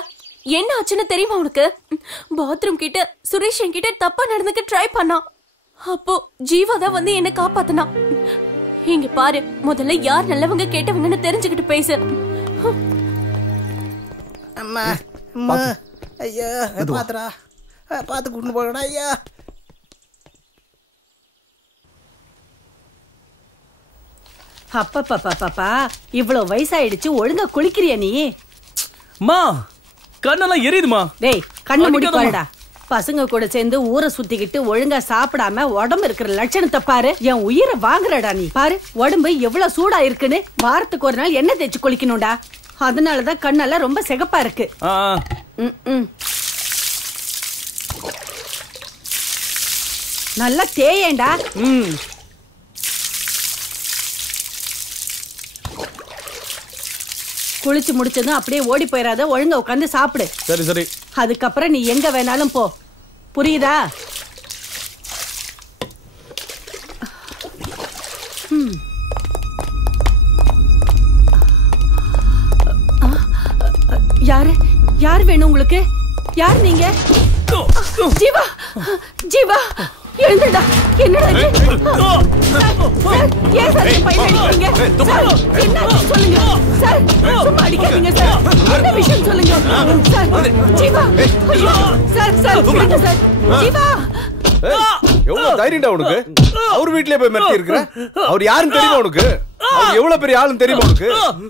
என்ன ஆச்சுன்னு தெரியுமா உனக்கு? பாத்ரூம் கிட்ட சுரேஷ் என்கிட்ட தப்பா நடந்துக்க ட்ரை பண்ணான். அப்போ ஜீவா தான் வந்து என்ன காப்பாத்தினா. இங்க பாரு, முதல்ல யார் நல்லவங்க கேட்டவங்கன்னு தெரிஞ்சுக்கிட்டு பேசு. அம்மா அம்மா, ஐயா பாத்துடா, பாத்து கூட்டு போகடா. ஐயா அப்பா, இவ்வளவு வயசாயிடுச்சு, ஒழுங்கா குளிக்கிறியா நீ? மா, கண்ணெல்லாம் எரியுதுமா. டேய், கண்ணு மூடி பாருடா. பசங்க கூட சேர்ந்து ஊரை சுத்திக்கிட்டு ஒழுங்கா சாப்பிடாம உடம்பு இருக்கிற லட்சணத்தை பாரு. என் உயிரை வாங்குறடா நீ. பாரு உடம்பு எவ்வளவு சூடா இருக்குன்னு. வாரத்துக்கு ஒரு நாள் எண்ணெய் தேய்ச்சி குளிக்கணும்டா. அதனாலதான் கண்ணெல்லாம் ரொம்ப சிகப்பா இருக்கு. நல்லா தேயேண்டா. குளிச்சு முடிச்சதும் அப்படியே ஓடி போயிடாத, ஒழுங்கா உட்காந்து சாப்பிடு. சரி சரி. அதுக்கப்புறம் நீ எங்க வேணாலும் போ, புரியுதா? யாரு யார் வேணும் உங்களுக்கு? யார் நீங்க? ஜீவா, ஜீவா எழுந்துடா. என்னடா இது? ஏன் சார் பையன் அடிக்கிறீங்க? என்ன சொல்லுங்க சார், சும்மா அடிக்காதீங்க சார். என்ன விஷயம் சொல்லுங்க சார். ஜீவா, ஐயோ சார், சார் விடுங்க சார். ஜீவா எவ்வளவு தைரியம்டா உனக்கு? அவர் வீட்லயே போய் மிரட்டி இருக்கிற? அவர் யாருன்னு தெரியுமா உனக்கு? அவர் எவ்வளவு பெரிய ஆளுன்னு தெரியுமா உனக்கு?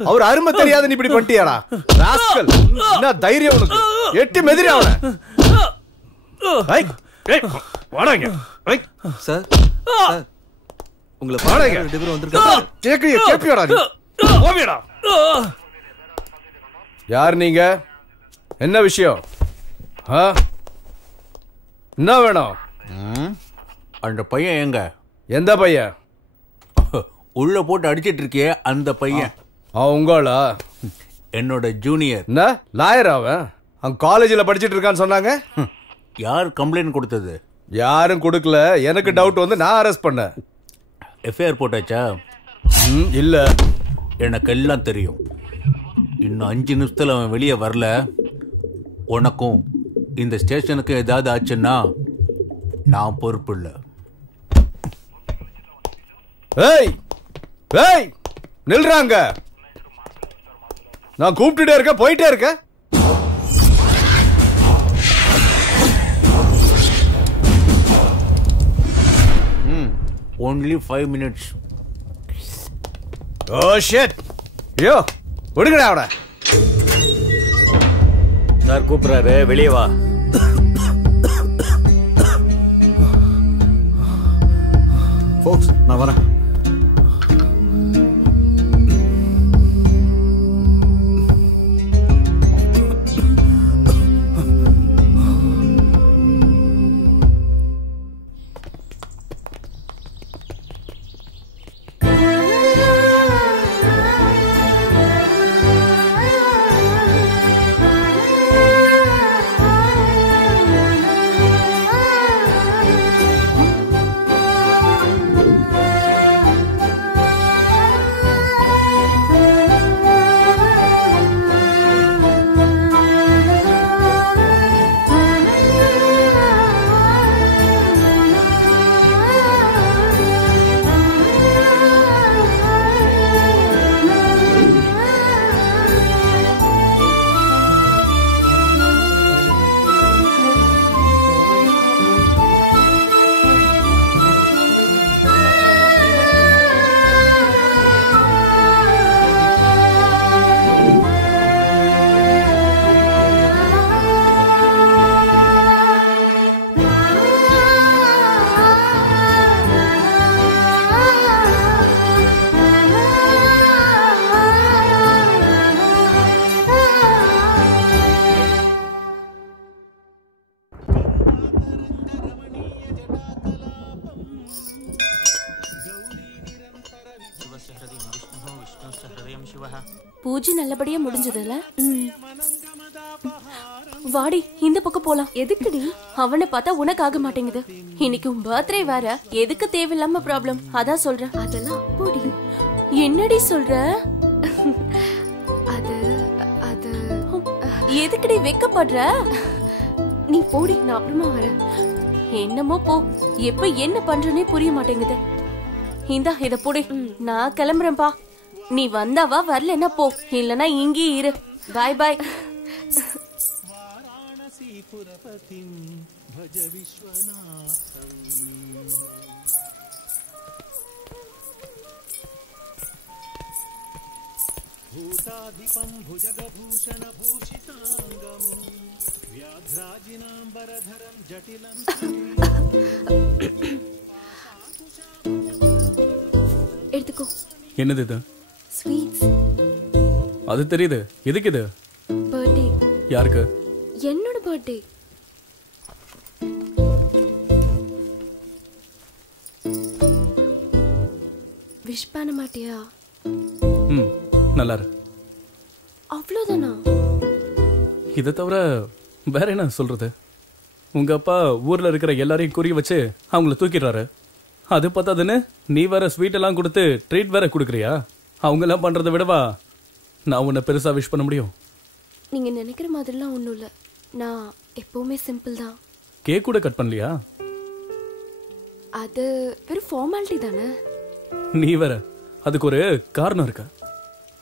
அவர் அருமை தெரியாத நீ இப்படி பண்ணிட்டியாடா ராஸ்கல். என்ன தைரியம் உனக்கு? எட்டி மெதிரி அவனை. வாடாங்க சார். உங்களை வாடாங்க. ரெண்டு பேரும் வந்திருக்காங்க. கேப்பியாடா நீ? ஓவியடா. யார் நீங்க? என்ன விஷயம்? என்ன வேணும்? அந்த பையன் எங்க? எந்த பையன்? உள்ள போட்டு அடிச்சிட்டு இருக்கியே அந்த பையன். உங்களா? என்னோட ஜூனியர். என்ன லாயர் அவன்? அவன் காலேஜில் படிச்சிட்டு இருக்கான்னு சொன்னாங்க. யார் கம்ப்ளைண்ட் கொடுத்தது? யாரும் கொடுக்கல. எனக்கு டவுட் வந்து நான் அரெஸ்ட் பண்ணேன். எஃப்ஐஆர் போட்டாச்சா? இல்ல. எனக்கு எல்லாம் தெரியும். இன்னும் 5 நிமிஷத்துல அவன் வெளியே வரல, உனக்கும் இந்த ஸ்டேஷனுக்கு ஏதாவது ஆச்சுன்னா நான் பொறுப்பு இல்லை. ஏய் ஏய் நில்றாங்க. நான் கூப்பிட்டுட்டே இருக்க, போயிட்டே இருக்க. only 5 minutes. Oh shit. ஐயோ விடுங்கடா அவனை. சார் கூப்பிடுறாரு, வெளியே வா. Folks, நான் வரேன். பூஜை நல்லபடியா முடிஞ்சதுல? வாடி இந்த பக்கம் போலாம். எதுக்குடி? அவனை பார்த்தா உனக்கு ஆக மாட்டேங்குது. இன்னைக்கு உன் பர்த்டே வேற, எதுக்கு தேவையில்லாம ப்ராப்ளம்? அதான் சொல்றேன். அதெல்லாம் போடி. என்னடி சொல்ற? அது அது எதுக்குடி வெக்கப்படுற? நீ போடி, நான் அப்புறமா வரேன். என்னமோ போ. எப்ப என்ன பண்றனே புரிய மாட்டேங்குது. இந்தா இத போடி. நான் கிளம்புறேன்பா. நீ வந்தாவா, வரலன்னா போ. இல்லனா இங்கே இரு. பாய் பாய். भूताधिपं भुजगभूषण भूषितांगं व्याघ्राजिनांबरधरं जटिलं எடுத்துக்கோ. என்னது இது? ஸ்வீட்ஸ். அது தெரியுது. எதுக்கு இது? பர்த்டே. யாருக்கு? என்னோட பர்த்டே. விஷ் பண்ண மாட்டியா? நல்லா இரு. அவ்வளவுதானா? இதை தவிர வேற என்ன சொல்றது? உங்க அப்பா ஊர்ல இருக்கிற எல்லாரையும் குறி வச்சு அவங்கள தூக்கிடுறாரு. அது பத்தாதுன்னு நீ வேற ஸ்வீட் எல்லாம் கொடுத்து ட்ரீட் வேற கொடுக்குறியா? அவங்க எல்லாம் பண்றதை விடவா நான் உன்னை பெருசா விஷ் பண்ண முடியும்? நீங்க நினைக்கிற மாதிரிலாம் ஒண்ணும் இல்ல. நான் எப்பவுமே சிம்பிள் தான். கேக் கூட கட் பண்ணலையா? அது வெறும் ஃபார்மாலிட்டி தானே. நீ வேற, அதுக்கு ஒரு காரணம் இருக்கு.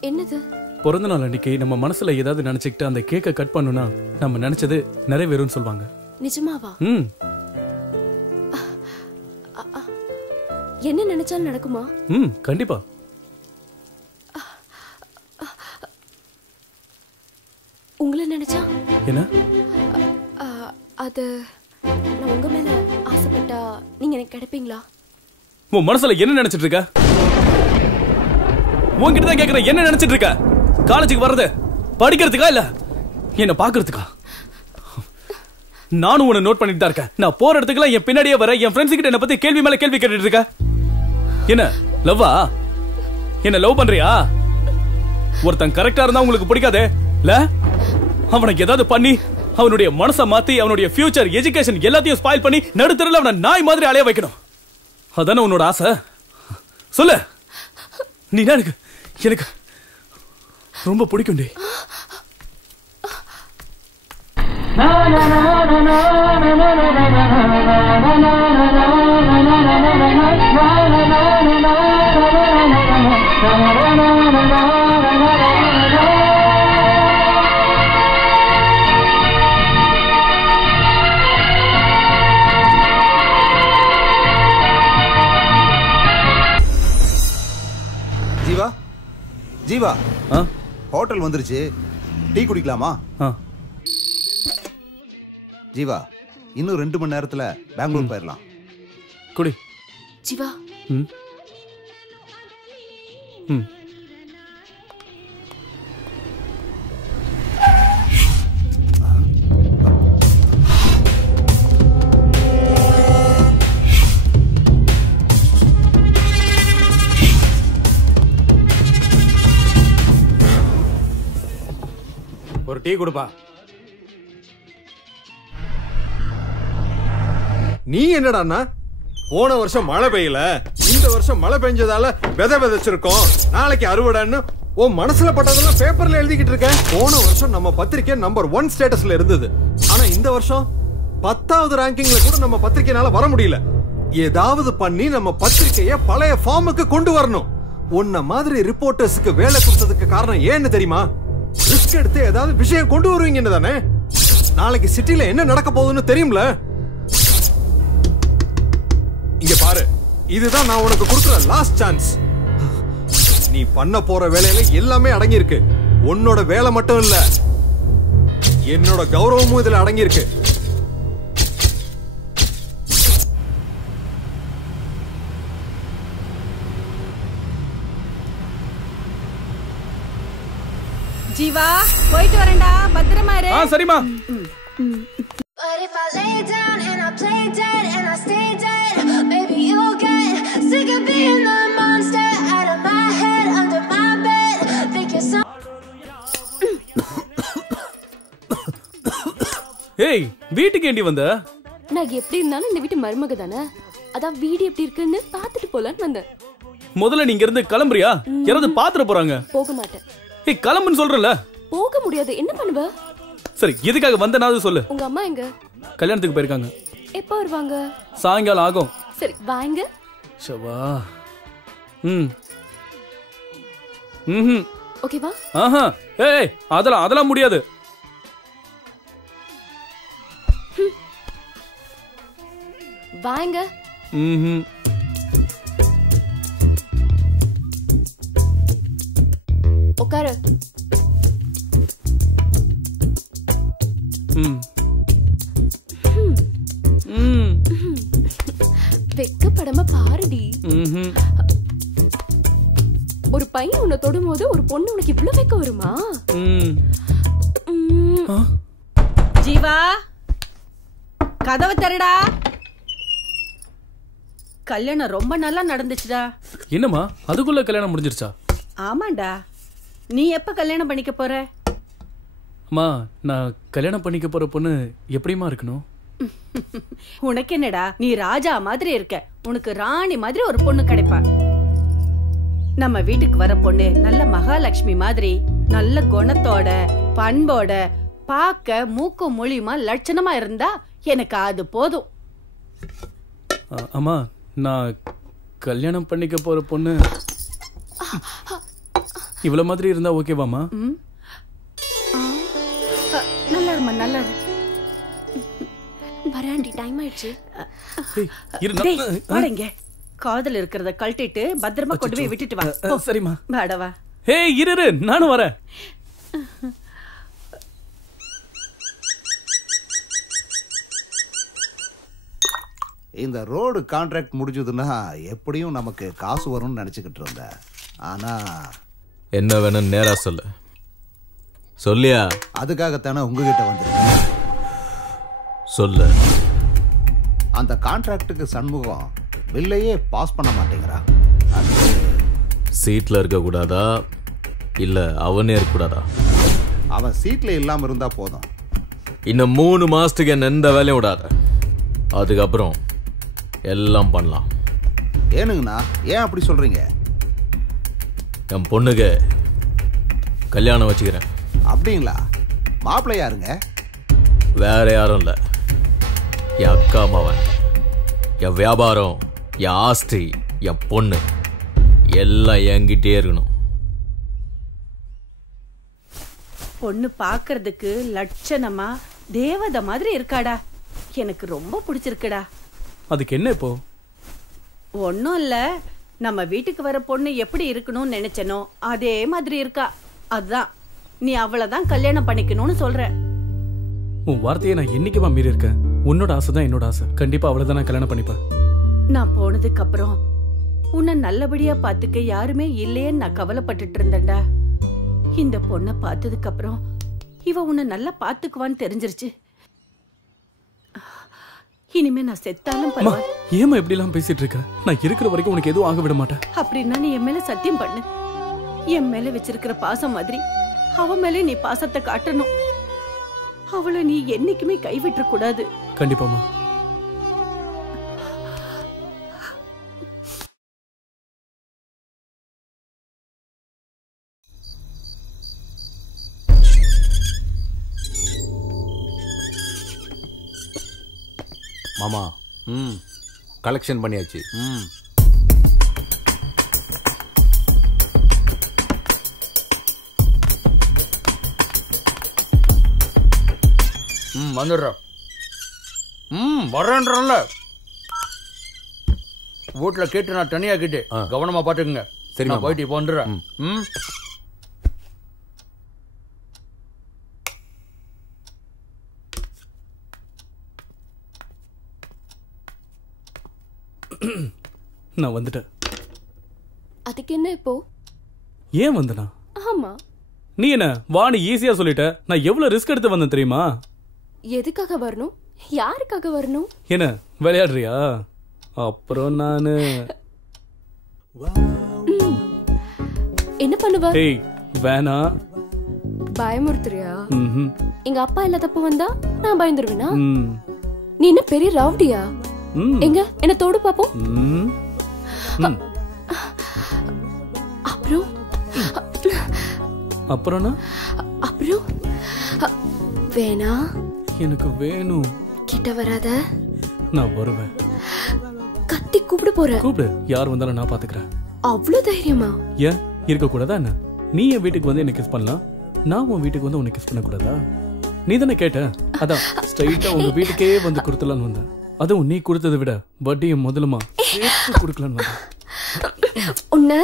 என்னது? பிறந்த நாள் அன்னைக்கு நம்ம மனசுல ஏதாவது நினைச்சுக்கிட்டு அந்த கேக்கை கட் பண்ணுனா நம்ம நினைச்சது நிறைவேறும்னு சொல்லுவாங்க. நிஜமாவா? என்ன நினைச்சாலும் நடக்குமா? கண்டிப்பா. உங்களை நினைச்சா என்ன? அது நான் உங்க மேல ஆசைப்பட்டா நீங்க எனக்கு கிடைப்பீங்களா? உன் மனசுல என்ன நினைச்சிட்டு இருக்க? உன்கிட்ட தான் கேக்குறேன், என்ன நினைச்சிட்டு இருக்க? காலேஜுக்கு வர்றது படிக்கிறதுக்கா இல்ல என்ன பாக்குறதுக்கா? நானும் உன்னை நோட் பண்ணிட்டு தான் இருக்கேன். நான் போற இடத்துக்குலாம் என் பின்னாடியே வர என் ஃப்ரெண்ட்ஸ் கிட்ட என்ன பத்தி கேள்வி மேல கேள்வி கேட்டுட்டு இருக்க. என்ன லவ்வா? என்ன லவ் பண்றியா? ஒருத்தன் கரெக்டா இருந்தா உங்களுக்கு பிடிக்காதே இல்ல? அவனுக்கு ஏதாவது பண்ணி அவனுடைய மனசை மாத்தி அவனுடைய ஃபியூச்சர் எஜுகேஷன் எல்லாத்தையும் ஸ்பாயில் பண்ணி நடுத்தரல அவனை நாய் மாதிரி அலைய வைக்கணும். அதானே உன்னோட ஆசை? சொல்லு. நீ எனக்கு எனக்கு ரொம்ப பிடிக்கும். ஜீவா, ஜீவா, ஹோட்டல் வந்துருச்சு, டீ குடிக்கலாமா? ஜீவா, இன்னும் 2 மணி நேரத்துல பெங்களூர் போயிடலாம். குடி. ஜீவா. ஒரு டீ கொடுப்பா. நீ என்னடான்னா போன வருஷம் மழை பெய்யல, இந்த வருஷம் மழை பெஞ்சதால விதை விதைச்சிருக்கோம், நாளைக்கு அறுவடைன்னு உன் மனசுல பட்டதெல்லாம் பேப்பர்ல எழுதிக்கிட்டு இருக்க. போன வருஷம் நம்ம பத்திரிக்கை நம்பர் 1 ஸ்டேட்டஸ்ல இருந்தது. ஆனா இந்த வருஷம் 10வது ரேங்கிங்ல கூட நம்ம பத்திரிக்கைனால வர முடியல. ஏதாவது பண்ணி நம்ம பத்திரிக்கைய பழைய ஃபார்முக்கு கொண்டு வரணும். உன்ன மாதிரி ரிப்போர்ட்டர்ஸ்க்கு வேலை கொடுத்ததுக்கு காரணம் ஏன்னு தெரியுமா? ரிஸ்க் எடுத்து ஏதாவது விஷயம் கொண்டு வருவீங்கன்னு தானே. நாளைக்கு சிட்டில என்ன நடக்க போகுதுன்னு தெரியும்ல. இங்க பாரு, இதுதான் நான் உனக்கு கொடுக்கிற லாஸ்ட் சான்ஸ். நீ பண்ண போற வேலையில எல்லாமே அடங்கி இருக்கு. உன்னோட வேலை மட்டும் இல்ல, என்னோட கௌரவமும் இதுல அடங்கி இருக்கு. ஜீவா, போயிட்டு வரேன்டா, பத்திரமா இரு. சரிமா. But if I lay down and I play dead and I stay dead, maybe you'll get sick of being the monster out of my head, under my bed. Think you're so. ஏய், வீட்டுக்கு ஏண்டி வந்த? நான் எப்படி இருந்தாலும் இந்த வீட்டு மருமக தானே, அதான் வீடு எப்படி இருக்குன்னு பாத்துட்டு போலான்னு வந்தேன். முதல்ல நீங்க இருந்து கிளம்புறியா? யாராவது பாத்துற போறாங்க. போக மாட்டேன். ஏய், கிளம்புன்னு சொல்றல. போக முடியாது, என்ன பண்ணுவ? சரி, எதுக்காக வந்தனாவது சொல்லு. உங்க அம்மா எங்க? கல்யாணத்துக்கு போயிருக்காங்க. எப்ப வருவாங்க? சாயங்காலம் ஆகும். சரி, வாங்க. சவா. ஓகேவா? ஆஹா. ஏய், அதெல்லாம் முடியாது. வாங்க. உட்காரு. வெக்கப்படாம பாருடி. ஒரு பையன் உன்னை தொடும்போது ஒரு பொண்ணு உனக்கு இவ்வளவு வெக்க வருமா? ஜீவா, கதவை தரடா. கல்யாணம் ரொம்ப நல்லா நடந்துச்சுடா. என்னம்மா, அதுக்குள்ள கல்யாணம் முடிஞ்சிருச்சா? ஆமாண்டா. நீ எப்ப கல்யாணம் பண்ணிக்க போற? அம்மா, நான் கல்யாணம் பண்ணிக்க போற பொண்ணு எப்படிமா இருக்கணும்? உனக்கு என்னடா, நீ ராஜா மாதிரி இருக்க. உனக்கு ராணி மாதிரி ஒரு பொண்ணு கிடைப்பா. நம்ம வீட்டுக்கு வர பொண்ணு நல்ல மகாலட்சுமி மாதிரி, நல்ல குணத்தோட, பண்போட, பார்க்க மூக்கும் மொழியுமா லட்சணமா இருந்தா எனக்கு அது போதும். அம்மா, நான் கல்யாணம் பண்ணிக்க போற பொண்ணு இவ்வளவு மாதிரி இருந்தா ஓகேவாமா? நல்லா இருமா, நல்லா இரு. வராண்டி, டைம் ஆயிடுச்சு. வாடங்க. காதல் இருக்கிறத கழட்டிட்டு பத்திரமா கொண்டு போய் விட்டுட்டு வா. சரிம்மா. வாடவா. ஹே இரு நானும் வரேன். இந்த ரோடு கான்ட்ராக்ட் முடிஞ்சதுன்னா எப்படியும் நமக்கு காசு வரும்னு நினைச்சுக்கிட்டு இருந்தேன். ஆனா என்ன வேணும் நேரா சொல்லு. சொல்லியா? அதுக்காகத்தானே உங்ககிட்ட வந்திருக்கேன். சொல்லு. அந்த கான்ட்ராக்டுக்கு சண்முகம் பில்லையே பாஸ் பண்ண மாட்டேங்கிறான். சீட்ல இருக்க கூடாதா இல்ல அவனே இருக்க கூடாதா? அவன் சீட்ல இல்லாம இருந்தா போதும். இன்னும் 3 மாசத்துக்கு என்ன எந்த வேலையும் விடாத. அதுக்கப்புறம் எல்லாம் பண்ணலாம். ஏனுங்கண்ணா ஏன் அப்படி சொல்றீங்க? என் பொண்ணுக்கு கல்யாணம் வச்சுக்கிறேன். அப்படிங்களா? மாப்பிள்ளை யாருங்க? வேற யாரும் இல்ல, என் அக்கா மவன். என் வியாபாரம், என் ஆஸ்தி, என் பொண்ணு எல்லாம் என்கிட்டே இருக்கணும். பொண்ணு பாக்குறதுக்கு லட்சணமா தேவதை மாதிரி இருக்காடா. எனக்கு ரொம்ப பிடிச்சிருக்குடா. அதுக்கு என்ன இப்போ? ஒன்னும் இல்ல, நம்ம வீட்டுக்கு வர பொண்ணு எப்படி இருக்கணும்னு நினைச்சனோ அதே மாதிரி இருக்கா. அதான் நீ அவளதான் கல்யாணம் பண்ணிக்கணும்னு சொல்ற. உன் வார்த்தையை நான் என்னைக்குமா மீறி இருக்கேன். உன்னோட ஆசை தான் என்னோட ஆசை. கண்டிப்பா அவளதான் நான் கல்யாணம் பண்ணிப்பேன். நான் போனதுக்கு அப்புறம் உன்னை நல்லபடியா பாத்துக்க யாருமே இல்லையேன்னு நான் கவலைப்பட்டுட்டு இருந்தேன்டா. இந்த பொண்ணை பார்த்ததுக்கு அப்புறம் இவ உன்னை நல்லா பாத்துக்குவான்னு தெரிஞ்சிருச்சு. இனிமே நான் செத்தாலும் பரவாயில்ல. ஏமா இப்படி எல்லாம் பேசிட்டு இருக்க? நான் இருக்கிற வரைக்கும் உனக்கு எதுவும் ஆக விட மாட்டேன். அப்படின்னா நீ என் மேல சத்தியம் பண்ணு. என் மேல வச்சிருக்கிற பாசம் மாதிரி அவ மேல நீ பாசத்தை காட்டணும். அவளை நீ என்னைக்குமே கைவிட்ட கூடாது. கண்டிப்பாமா. மாமா கலெக்ஷன் பண்ணியாச்சு. வந்துடுறோம். வரேன்றல வீட்டுல கேட்டு நான் தனியா கேட்டு கவனமா பாத்துக்குங்க. சரி நான் போயிட்டு இப்போ வந்துடுறேன். நான் வந்துட்டேன். அதுக்கு என்ன இப்போ? ஏன் வந்தனா? ஆமா, நீ என்ன வாணி ஈஸியா சொல்லிட்ட. நான் எவ்வளவு ரிஸ்க் எடுத்து வந்தேன் தெரியுமா? எதுக்காக வரணும்? யாருக்காக வரணும்? என்ன விளையாடுறியா? அப்புறம் நானு என்ன பண்ணுவ? ஏய் வேணா. பயமுறுத்துறியா? எங்க அப்பா இல்லாதப்ப வந்தா நான் பயந்துருவேனா? நீ என்ன பெரிய ரவுடியா? எங்க என்ன தோடு பாப்போம். அப்புறம் அப்புறம் அப்புறம் வேணா. எனக்கு வேணும். கிட்ட வராத. நான் வருவேன். கத்தி கூப்பிட போற. கூப்பிடு. யார் வந்தாலும் நான் பாத்துக்கிறேன். அவ்வளவு தைரியமா? ஏன் இருக்க கூடாதா என்ன? நீ என் வீட்டுக்கு வந்து என்ன கிஸ் பண்ணலாம், நான் உன் வீட்டுக்கு வந்து உன்னை கிஸ் பண்ண கூடாதா? நீ தானே கேட்ட, அதான் ஸ்ட்ரைட்டா உங்க வீட்டுக்கே வந்து கொடுத்தலான்னு வந்தேன். அதுவும் நீ கொடுத்ததை விட வட்டியும் முதலுமா சேர்த்து கொடுக்கலான்னு வந்தேன். உன்ன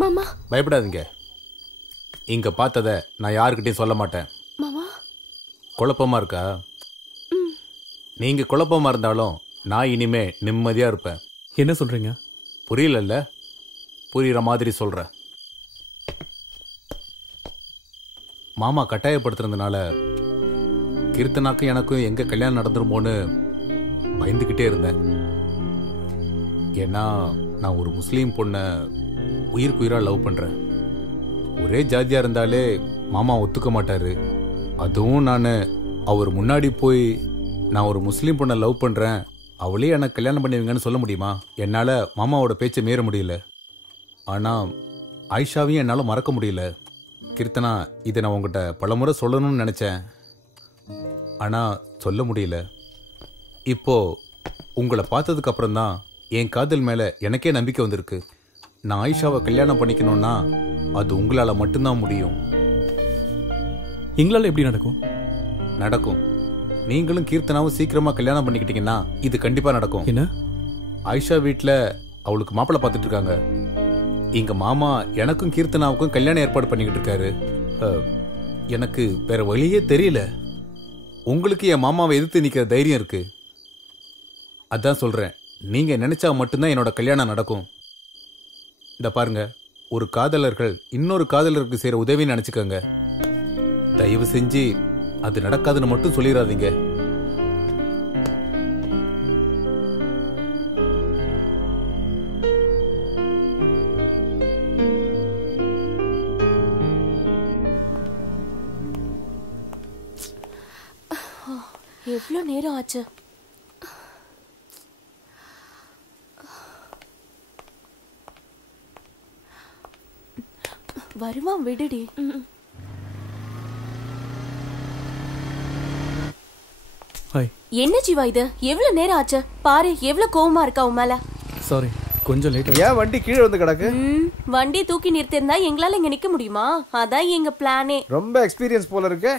மாமா பயப்படாதீங்க. இங்க பார்த்தத நான் யாருக்கிட்டையும் சொல்ல மாட்டேன். மாமா குழப்பமா இருக்கா? நீங்க குழப்பமா இருந்தாலும் நான் இனிமே நிம்மதியா இருப்பேன். என்ன சொல்றீங்க? புரியலல்ல? புரியுற மாதிரி சொல்றேன். மாமா கட்டாயப்படுத்துறதுனால கீர்த்தனாக்கும் எனக்கும் எங்க கல்யாணம் நடந்துருமோன்னு பயந்துகிட்டே இருந்தேன். ஏன்னா நான் ஒரு முஸ்லீம் பொண்ணை உயிருக்குயிரா லவ் பண்றேன். ஒரே ஜாதியா இருந்தாலே மாமா ஒத்துக்க மாட்டாரு. அதுவும் நான் அவர் முன்னாடி போய் நான் ஒரு முஸ்லீம் பொண்ணை லவ் பண்றேன், அவளே எனக்கு கல்யாணம் பண்ணுவீங்கன்னு சொல்ல முடியுமா? என்னால மாமாவோட பேச்சை மீற முடியல. ஆனா ஆயிஷாவையும் என்னால மறக்க முடியல. கீர்த்தனா, இதை நான் உங்ககிட்ட பலமுறை சொல்லணும்னு நினைச்சேன், ஆனா சொல்ல முடியல. இப்போ உங்களை பார்த்ததுக்கு அப்புறம் தான் என் காதல் மேல எனக்கே நம்பிக்கை வந்திருக்கு. நான் ஆயிஷாவை கல்யாணம் பண்ணிக்கணும்னா அது உங்களால மட்டும்தான் முடியும். எங்களால எப்படி நடக்கும்? நடக்கும். நீங்களும் கீர்த்தனாவும் சீக்கிரமா கல்யாணம் பண்ணிக்கிட்டீங்கன்னா இது கண்டிப்பா நடக்கும். என்ன? ஆயிஷா வீட்டுல அவளுக்கு மாப்பிள்ளை பார்த்துட்டு இருக்காங்க. எங்க மாமா எனக்கும் கீர்த்தனாவுக்கும் கல்யாணம் ஏற்பாடு பண்ணிக்கிட்டு இருக்காரு. எனக்கு வேற வழியே தெரியல. உங்களுக்கு என் மாமாவை எதிர்த்து நிக்கிற தைரியம் இருக்கு. அதான் சொல்றேன், நீங்க நினைச்சா மட்டும்தான் என்னோட கல்யாணம் நடக்கும். இந்த பாருங்க, ஒரு காதலர்கள் இன்னொரு காதலருக்கு செய்யற உதவின்னு நினைச்சுக்கோங்க. தயவு செஞ்சு அது நடக்காதுன்னு மட்டும் சொல்லிடாதீங்க. எவ்வளவு நேரம் ஆச்சு? வருவான், விடுடி. என்ன ஜீவா இது? எவ்வளவு நேரம் ஆச்சு பாரு. எவ்வளவு கோவமா இருக்கா உன் மேல. சாரி, கொஞ்சம் லேட். ஏன் வண்டி கீழே வந்து கிடக்கு? வண்டி தூக்கி நிறுத்திருந்தா எங்களால இங்க நிக்க முடியுமா? அதான் எங்க பிளானே. ரொம்ப எக்ஸ்பீரியன்ஸ் போல இருக்கு.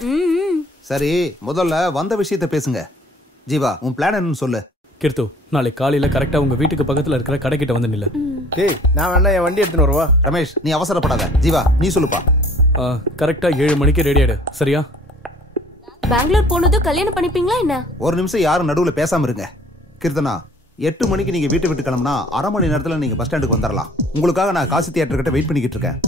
சரி, முதல்ல வந்த விஷயத்தை பேசுங்க. ஜீவா, உன் பிளான் என்னன்னு சொல்லு. கீர்த்து, நாளைக்கு காலையில கரெக்டா உங்க வீட்டுக்கு பக்கத்துல இருக்கிற கடைக்கிட்ட வந்து நில்லு. டேய், நான் வேணா என் வண்டி எடுத்துன்னு வருவா. ரமேஷ், நீ அவசரப்படாத. ஜீவா, நீ சொல்லுப்பா. கரெக்டா 7 மணிக்கு ரெடி ஆயிடு, சரியா? பெங்களூர் போனதும் கல்யாணம் பண்ணிப்பீங்களா என்ன? ஒரு நிமிஷம் யாரும் நடுவுல பேசாம இருங்க. கீர்த்தனா, 8 மணிக்கு நீங்க வீட்டை விட்டு கிளம்புனா 1/2 மணி நேரத்துல நீங்க பஸ் ஸ்டாண்டுக்கு வந்துடலாம். உங்களுக்காக நான் காசி தியேட்டர் கிட்ட வெயிட் பண்ணிக்கிட்டு இருக்கேன்.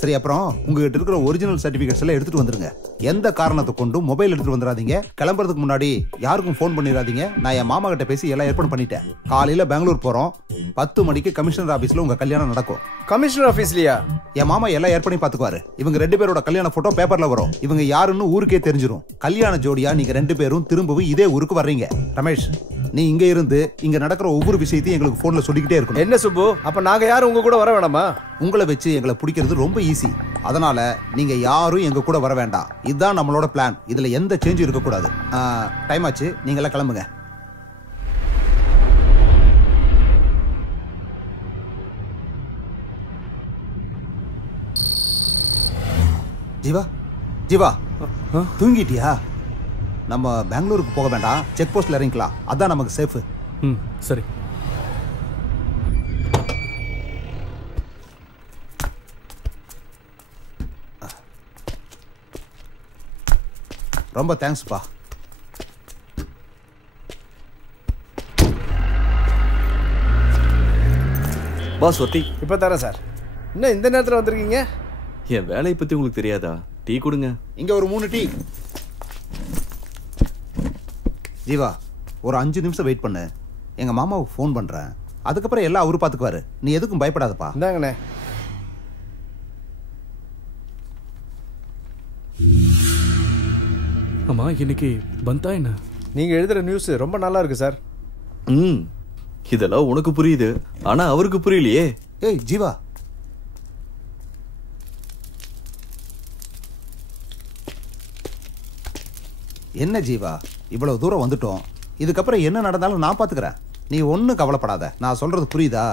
சரி, அப்புறம் உங்ககிட்ட இருக்கிற ஒரிஜினல் சர்டிபிகேட்ஸ் எல்லாம் எடுத்துட்டு வந்துருங்க. எந்த காரணத்தை கொண்டும் மொபைல் எடுத்துட்டு வந்துடாதீங்க. கிளம்புறதுக்கு முன்னாடி யாருக்கும் ஃபோன் பண்ணிடாதீங்க. நான் என் மாமா கிட்ட பேசி எல்லாம் ஏற்பாடு பண்ணிட்டேன். காலையில பெங்களூர் போறோம். 10 மணிக்கு கமிஷனர் ஆபீஸ்ல உங்க கல்யாணம் நடக்கும். கமிஷனர் ஆபீஸ்லயா? என் மாமா எல்லாம் ஏற்பாடு பாத்துக்குவாரு. இவங்க 2 பேரோட கல்யாண போட்டோ பேப்பர்ல வரும். இவங்க யாருன்னு ஊருக்கே தெரிஞ்சிடும். கல்யாண ஜோடியா நீங்க 2 பேரும் திரும்பவும் இதே ஊருக்கு வர்றீங்க. ரமேஷ், நீ இங்க இருந்து இங்க நடக்கிற ஒவ்வொரு விஷயத்தையும் எங்களுக்கு போன்ல சொல்லிக்கிட்டே இருக்கணும். என்ன சுப்பு, அப்ப நாங்க யாரும் உங்க கூட வர வேணாமா? உங்களை வச்சு எங்களை பிடிக்கிறது ரொம்ப ஈஸி. அதனால நீங்க யாரும் எங்க கூட வர வேண்டாம். இதுதான் நம்மளோட பிளான். இதுல எந்த சேஞ்சும் இருக்க கூடாது. டைம் ஆச்சு, நீங்க எல்லாம் கிளம்புங்க. ஜீவா, ஜீவா, தூங்கிட்டியா? நம்ம பெங்களூருக்கு போக வேண்டாம், செக் போஸ்ட்ல இறங்கிக்கலாம். அதான் நமக்கு சேஃப். சரி. ரொம்ப தேங்க்ஸ்ப்பா. பாஸ் ஒத்தி. இப்ப தரேன் சார். என்ன இந்த நேரத்துல வந்திருக்கீங்க? என் வேலையை பத்தி உங்களுக்கு தெரியாதா? டீ கொடுங்க. இங்க ஒரு 3 டீ. ஜீவா, ஒரு 5 நிமிஷம் வெயிட் பண்ணு. எங்க மாமாவுக்கு ஃபோன் பண்றேன். அதுக்கப்புறம் எல்லாம் அவரு பாத்துக்குவாரு. நீ எதுக்கும் பயப்படாதப்பா. இந்தாங்கண்ணே. ஆமா, இன்னைக்கு பந்தா என்ன? நீங்க எழுதுற நியூஸ் ரொம்ப நல்லா இருக்கு சார். இதெல்லாம் உனக்கு புரியுது, ஆனா அவருக்கு புரியலையே. ஏய் ஜீவா, என்ன ஜீவா, இவ்வளவு தூரம் வந்துட்டோம். இதுக்கப்புறம் என்ன நடந்தாலும் நான் பாத்துக்கிறேன். நீ ஒன்னும் கவலைப்படாத. நான் சொல்றது புரியுதா?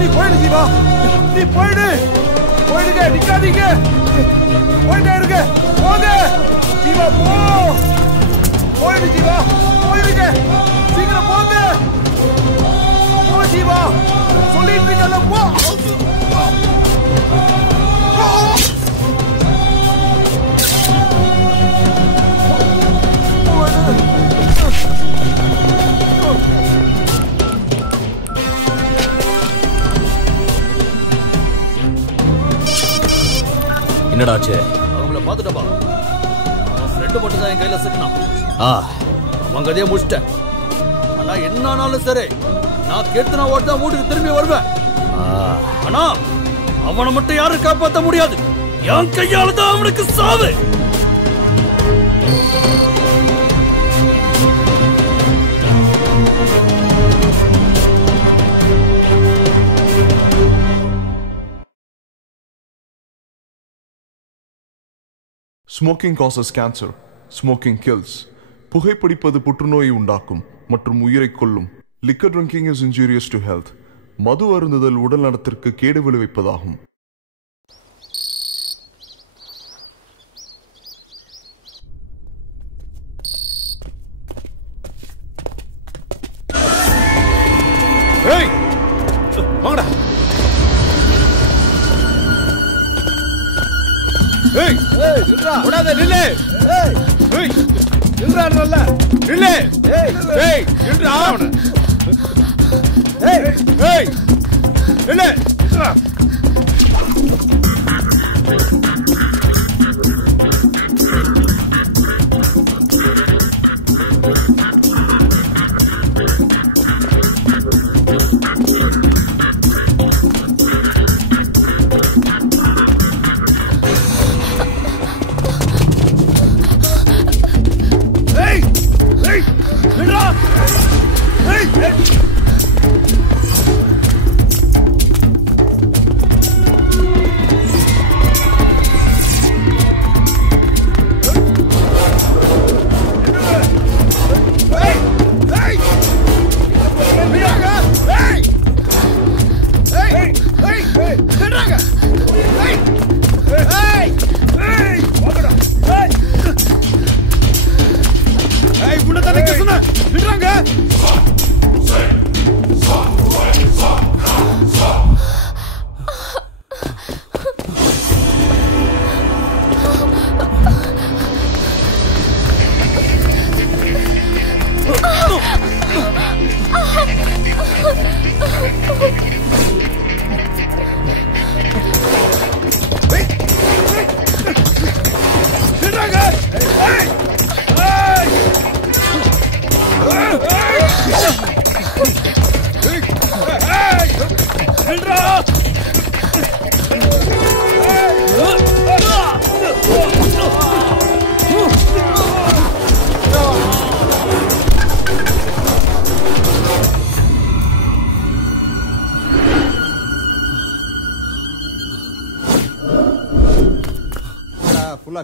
நீ போயிடு ஜீவா, நீ போயிடு, போயிடுங்க, நிக்காதீங்க, போயிட்டே இருங்க, போங்க ஜீவா, போ, போயிடு ஜீவா, போயிடுங்க, சீக்கிரம் போங்க, போ ஜீவா, சொல்லிட்டு இருக்கல, போ. என்னடாச்சு? அவங்கள பாத்துட்டப்பா, அவன் ஃப்ரெண்டு மட்டும் தான் என் கையில சிக்கணும். அவன் கதையை முடிச்சிட்டேன். ஆனா என்ன ஆனாலும் சரி, நான் கீர்த்தனா ஓட்டு தான் வீட்டுக்கு திரும்பி வருவேன். ஆனா அவனை மட்டும் யாரும் காப்பாற்ற முடியாது. என் கையால தான் அவனுக்கு சாவு. Smoking causes cancer. Smoking kills. புகைப்பிடிப்பது புற்றுநோயை உண்டாக்கும் மற்றும் உயிரை கொல்லும். Liquor drinking is injurious to health. மது அருந்துதல் உடல் நலத்திற்கு கேடு விளைவிப்பதாகும். ஏய், வாங்கடா. ஏய், நில்றா, விடாத, நில்லு. ஏய், நில்றா, நல்ல நில்லு. ஏய், நில்றா. ஏய், நில்லு, நில்றா.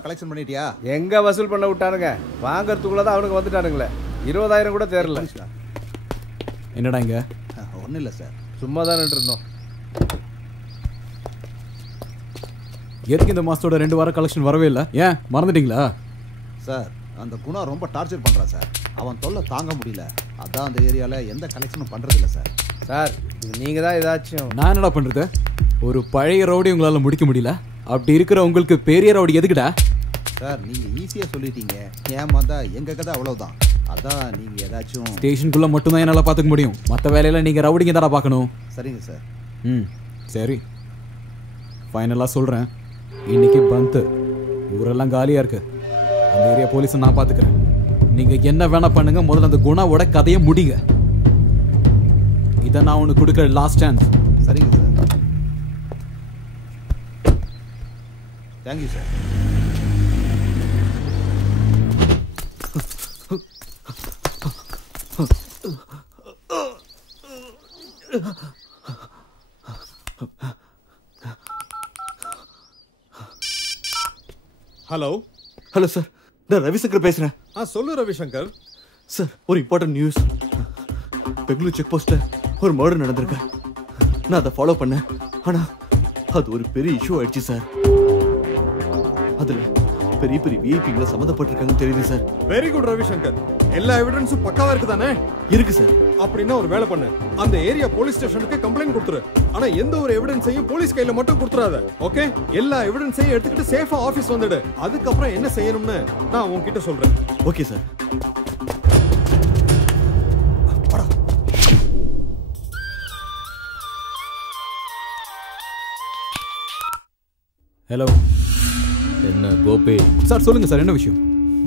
கலெக்ஷன் பண்ணிட்டியா? எங்க வசூல் பண்ண விட்டானுங்க, வாங்கறதுக்குள்ளதான் அவனுக்கு வந்துட்டானுங்களே. 20,000 கூட தேரல. என்னடா இங்க? ஒன்றும் இல்லை சார், சும்மா தான் இருந்தோம். எதுக்கு இந்த மாசத்தோட 2 வாரம் கலெக்ஷன் வரவே இல்லை? ஏன் மறந்துட்டீங்களா? சார், அந்த குணா ரொம்ப டார்ச்சர் பண்ணுறான் சார். அவன் தொல்லை தாங்க முடியல. அதான் அந்த ஏரியாவில் எந்த கலெக்ஷனும் பண்ணுறதில்ல சார். சார், நீங்கள் தான் ஏதாச்சும். நான் என்னடா பண்ணுறது? ஒரு பழைய ரவுடி உங்களால் முடிக்க முடியல. அப்படி இருக்கிற உங்களுக்கு பெரிய ரவுடி எதுக்குடா? சார், நீங்கள் ஈஸியாக சொல்லிட்டீங்க. ஏமாந்தா எங்கள் கதை அவ்வளோதான். அதான் நீங்கள் ஏதாச்சும் ஸ்டேஷனுக்குள்ளே மட்டும்தான் என்னால் பார்த்துக்க முடியும். மற்ற வேலையில் நீங்கள் ரவுடிங்க தானே பார்க்கணும். சரிங்க சார். சரி, ஃபைனலாக சொல்கிறேன். இன்னைக்கு பந்து ஊரெல்லாம் காலியாக இருக்கு. அந்த ஏரியா போலீஸை நான் பார்த்துக்கிறேன். நீங்கள் என்ன வேணா பண்ணுங்க, முதல்ல அந்த குணாவோட கதையை முடிங்க. இதை நான் உனக்கு கொடுக்குற லாஸ்ட் சான்ஸ். சரிங்க sir. Thank you sir. Hello hello sir, நான் ரவிசங்கர் பேசுறேன். சொல்லு ரவிசங்கர். சார், ஒரு இம்பார்ட்டன்ட் நியூஸ். பெங்களூர் செக் போஸ்ட்ல ஒரு மர்டர் நடந்திருக்கு. நான் அதை ஃபாலோ பண்ணேன். ஆனா அது ஒரு பெரிய இஷ்யூ ஆயிடுச்சு சார். அதுல பெரிய பெரிய விஐபிங்களை சம்மந்தப்பட்டிருக்காங்கன்னு தெரியுது சார். Very good Ravishankar. எல்லா எவிடன்ஸும் பக்காவா இருக்கு தானே? இருக்கு சார். அப்படின்னா ஒரு வேலை பண்ணு, அந்த ஏரியா போலீஸ் ஸ்டேஷனுக்கு கம்ப்ளைண்ட் கொடுத்துரு. ஆனா எந்த ஒரு எவிடன்ஸையும் போலீஸ் கையில மட்டும் கொடுத்துறாத. ஓகே? எல்லா எவிடன்ஸையும் எடுத்துக்கிட்டு சேஃபா ஆபீஸ் வந்துடு. அதுக்கப்புறம் என்ன செய்யணும்னு நான் உன்கிட்ட சொல்றேன். Okay sir. ஹலோ. என்ன கோபி? சார் சொல்லுங்க சார், என்ன விஷயம்?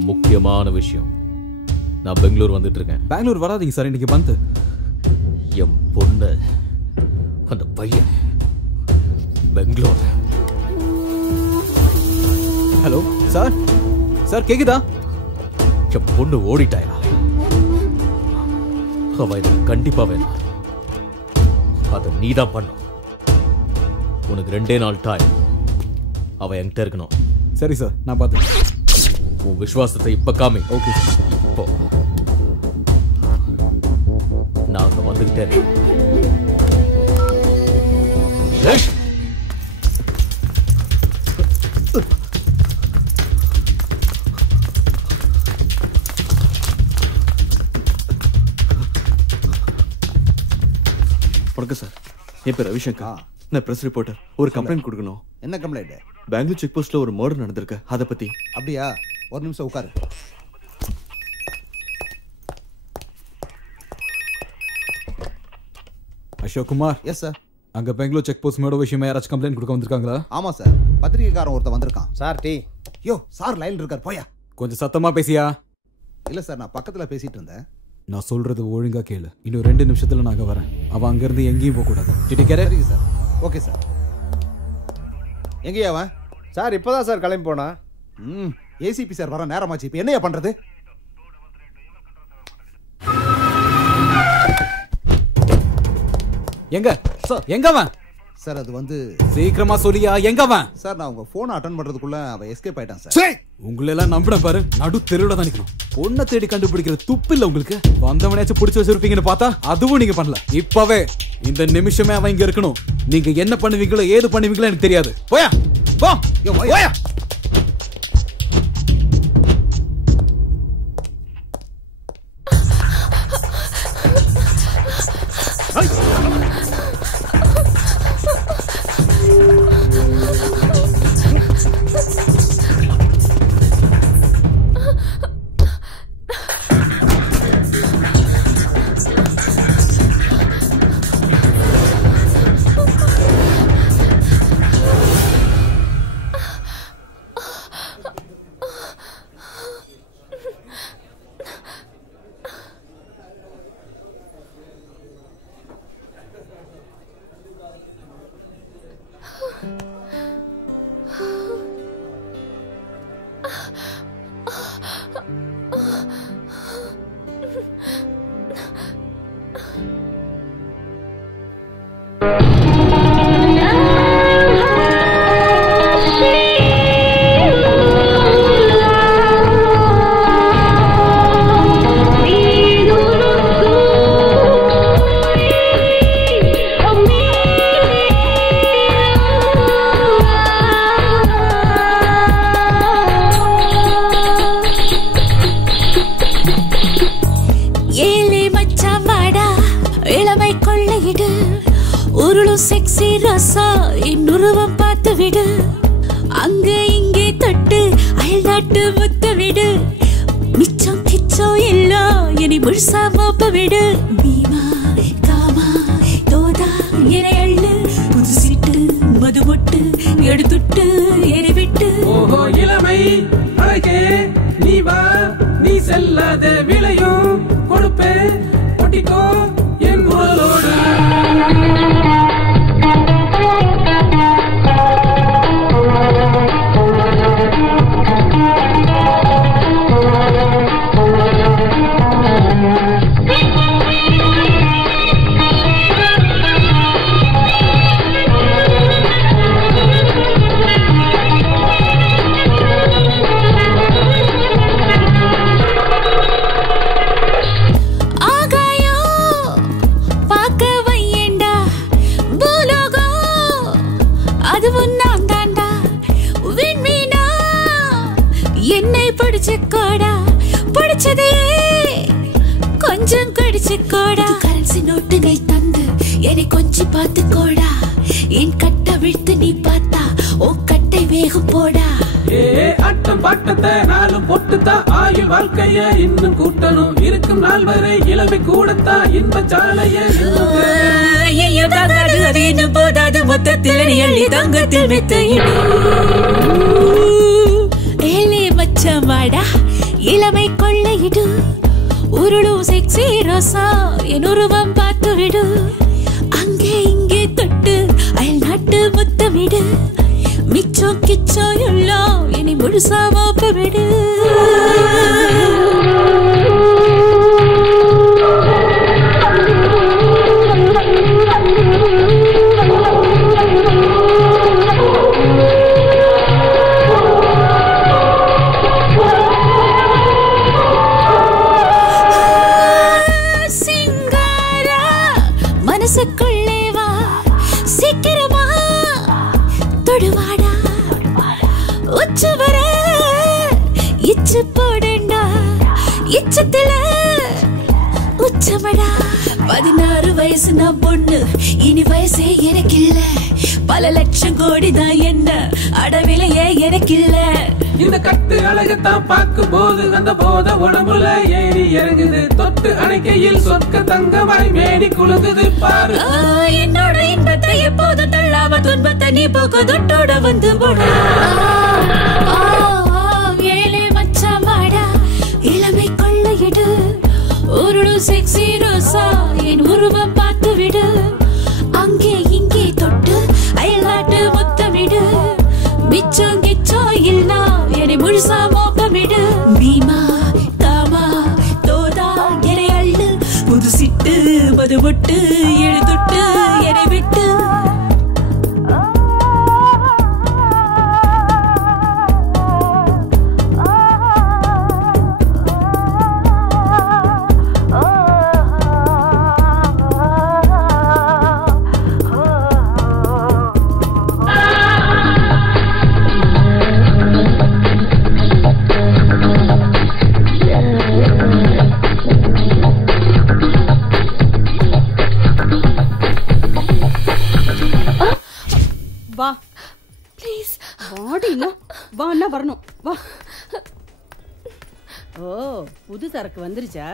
முக்கியமான விஷயம். நான் பெங்களூர் வந்துட்டு இருக்கேன். பெங்களூர் வராதீங்க சார், இன்னைக்கு பந்து. என் பொண்ணு, அந்த பையன் பெங்களூர். Hello sir. சார் கேக்குதா? என் பொண்ணு ஓடிட்டாயா? அவ இதை கண்டிப்பா வேணும். அதை நீதான் பண்ணும். உனக்கு 2 நாள் டைம். அவ என்கிட்ட இருக்கணும். சரி சார், நான் பார்த்து. உன் விசுவாசத்தை இப்ப காமி. ஓகே இப்போ நான் அங்க வந்துகிட்டேன். வணக்கம் சார். என் பேர் ரவிசங்கர். நான் பிரஸ் ரிப்போர்ட்டர். ஒரு கம்ப்ளைண்ட் கொடுக்கணும். என்ன கம்ப்ளைண்ட்? பெங்களூர் செக் போஸ்ட்ல ஒரு மர்டர் நடந்திருக்கு, அதை பத்தி. அப்படியா? ஒரு நிமிஷம் உட்காரு. அசோக் குமார். Yes sir. அங்க பெங்களூர் செக் போஸ்ட் மேட விஷயமா யாராச்சும் கம்ப்ளைண்ட் கொடுக்க வந்திருக்காங்களா? ஆமா சார், பத்திரிகைக்காரன் ஒருத்தன் வந்திருக்கான். Sir tea. யோ சார் லைன்ல இருக்கார், போயா. கொஞ்சம் சத்தமா பேசியா? இல்ல சார், நான் பக்கத்துல பேசிட்டு இருந்தேன். நான் சொல்றது ஒழுங்கா கேளு. இன்னும் 2 நிமிஷத்துல நாங்க வரேன். அவன் அங்க இருந்து எங்கேயும் போக கூடாது. சரிங்க சார். Okay sir. எங்கேயா அவன்? சார் இப்பதான் சார் கிளம்பி போனா. ஏசிபி சார் வர நேரமாச்சு. இப்ப என்னையா பண்றது? எங்க சார்? எங்க அவன்? சார் அது வந்து சீக்கிரமா சொல்லியா, எங்க அவன்? சார் நான் உங்க போன் அட்டெண்ட் பண்றதுக்குள்ள அவன் எஸ்கேப் ஆயிட்டான் சார். உங்களை எல்லாம் நம்பின பாரு, நடு தெருவுல தான் நிக்கணும். பொண்ணை தேடி கண்டுபிடிக்கிற துப்பு இல்ல உங்களுக்கு. வந்தவனையாச்சும் பிடிச்சு வச்சிருப்பீங்கன்னு பார்த்தா அதுவும் நீங்க பண்ணல. இப்பவே இந்த நிமிஷமே அவன் இங்க இருக்கணும். நீங்க என்ன பண்ணுவீங்களோ ஏது பண்ணுவீங்களோ எனக்கு தெரியாது. போயா போ. போயா. செக்ஸி ரசா இன்னுருவம் பார்த்து விடு. அங்க இங்கே தொட்டு அயல்நாட்டு முத்த விடு. மிச்சம் கிச்சம் எல்லாம் இனி முழுசா மோப்ப விடு. பீமா காமா தோதா என அள்ளு. புது சீட்டு மது மொட்டு எடுத்துட்டு எரிவிட்டு. ஓஹோ இளமை அழகே நீ வா, நீ செல்லாத விளையும் கொடுப்பே ஒட்டிக்கோ என் குரலோடு. கிடைச்சதையே கொஞ்சம் கடிச்சு கோடா கரன்சி நோட்டுனை தந்து என்னை கொஞ்சம் பார்த்து கோடா என் கட்டை விழுத்து நீ பார்த்தா ஓ கட்டை வேகம் போடா ஆட்டம் பாட்டத்தை நாளும் பொட்டுத்தான் ஆயுள் வாழ்க்கைய இன்னும் கூட்டணும் இருக்கும் நாள் வரை இளமை கூடத்தான் இன்ப சாலைய அது இன்னும் போதாது மொத்தத்தில் எள்ளி தங்கத்தில் மெத்தையிடு ஏலே மச்சமாடா இளமை கொள்ளையிடு உருளும் செக்ஸி ரோசா என் உருவம் பார்த்து விடு அங்கே இங்கே தொட்டு அயல் நாட்டு முத்தமிடு மிச்சம் கிச்சம் எல்லாம் என்னை முழுசா மாப்ப விடு சிங்காரா மனசுக்குள்ளே வா சீக்கிரமா தொடுவாடா உச்சு வர இச்சு போடண்டா இச்சத்துல உச்சமடா 16 வயசு நான் பொண்ணு இனி வயசே எனக்கு இல்ல பல லட்சம் கோடி தான் என்ன அடவிலையே எனக்கு இல்ல இந்த கட்டு அழகத்தான் பார்க்கும் போது அந்த போத உடம்புல ஏறி இறங்குது தொட்டு அணைக்கையில் சொற்க தங்கமாய் மேடி குலுங்குது பாரு என்னோட இன்பத்தை எப்போது தள்ளாம துன்பத்தை நீ போக்கு தொட்டோட வந்து போடா ஏழே மச்சமாடா இளமை கொள்ளையிடு ஒரு செக்ஸி ரோசா என் உருவம் பார்த்து விடு அங்கே இங்கே தொட்டு அயல்நாட்டு முத்தமிடு மிச்சம் கிச்சம் இல்லா என்னை முழுசா மோப்பமிடு மீமா தாமா தோதா என்னை அள்ளு புது சிட்டு மது ஒட்டு எழுதுட்டு என்னை விட்டு வா ப்ளீஸ் வாடினா வா அண்ணா வரணும் வா ஓ புது சரக்கு வந்துருச்சா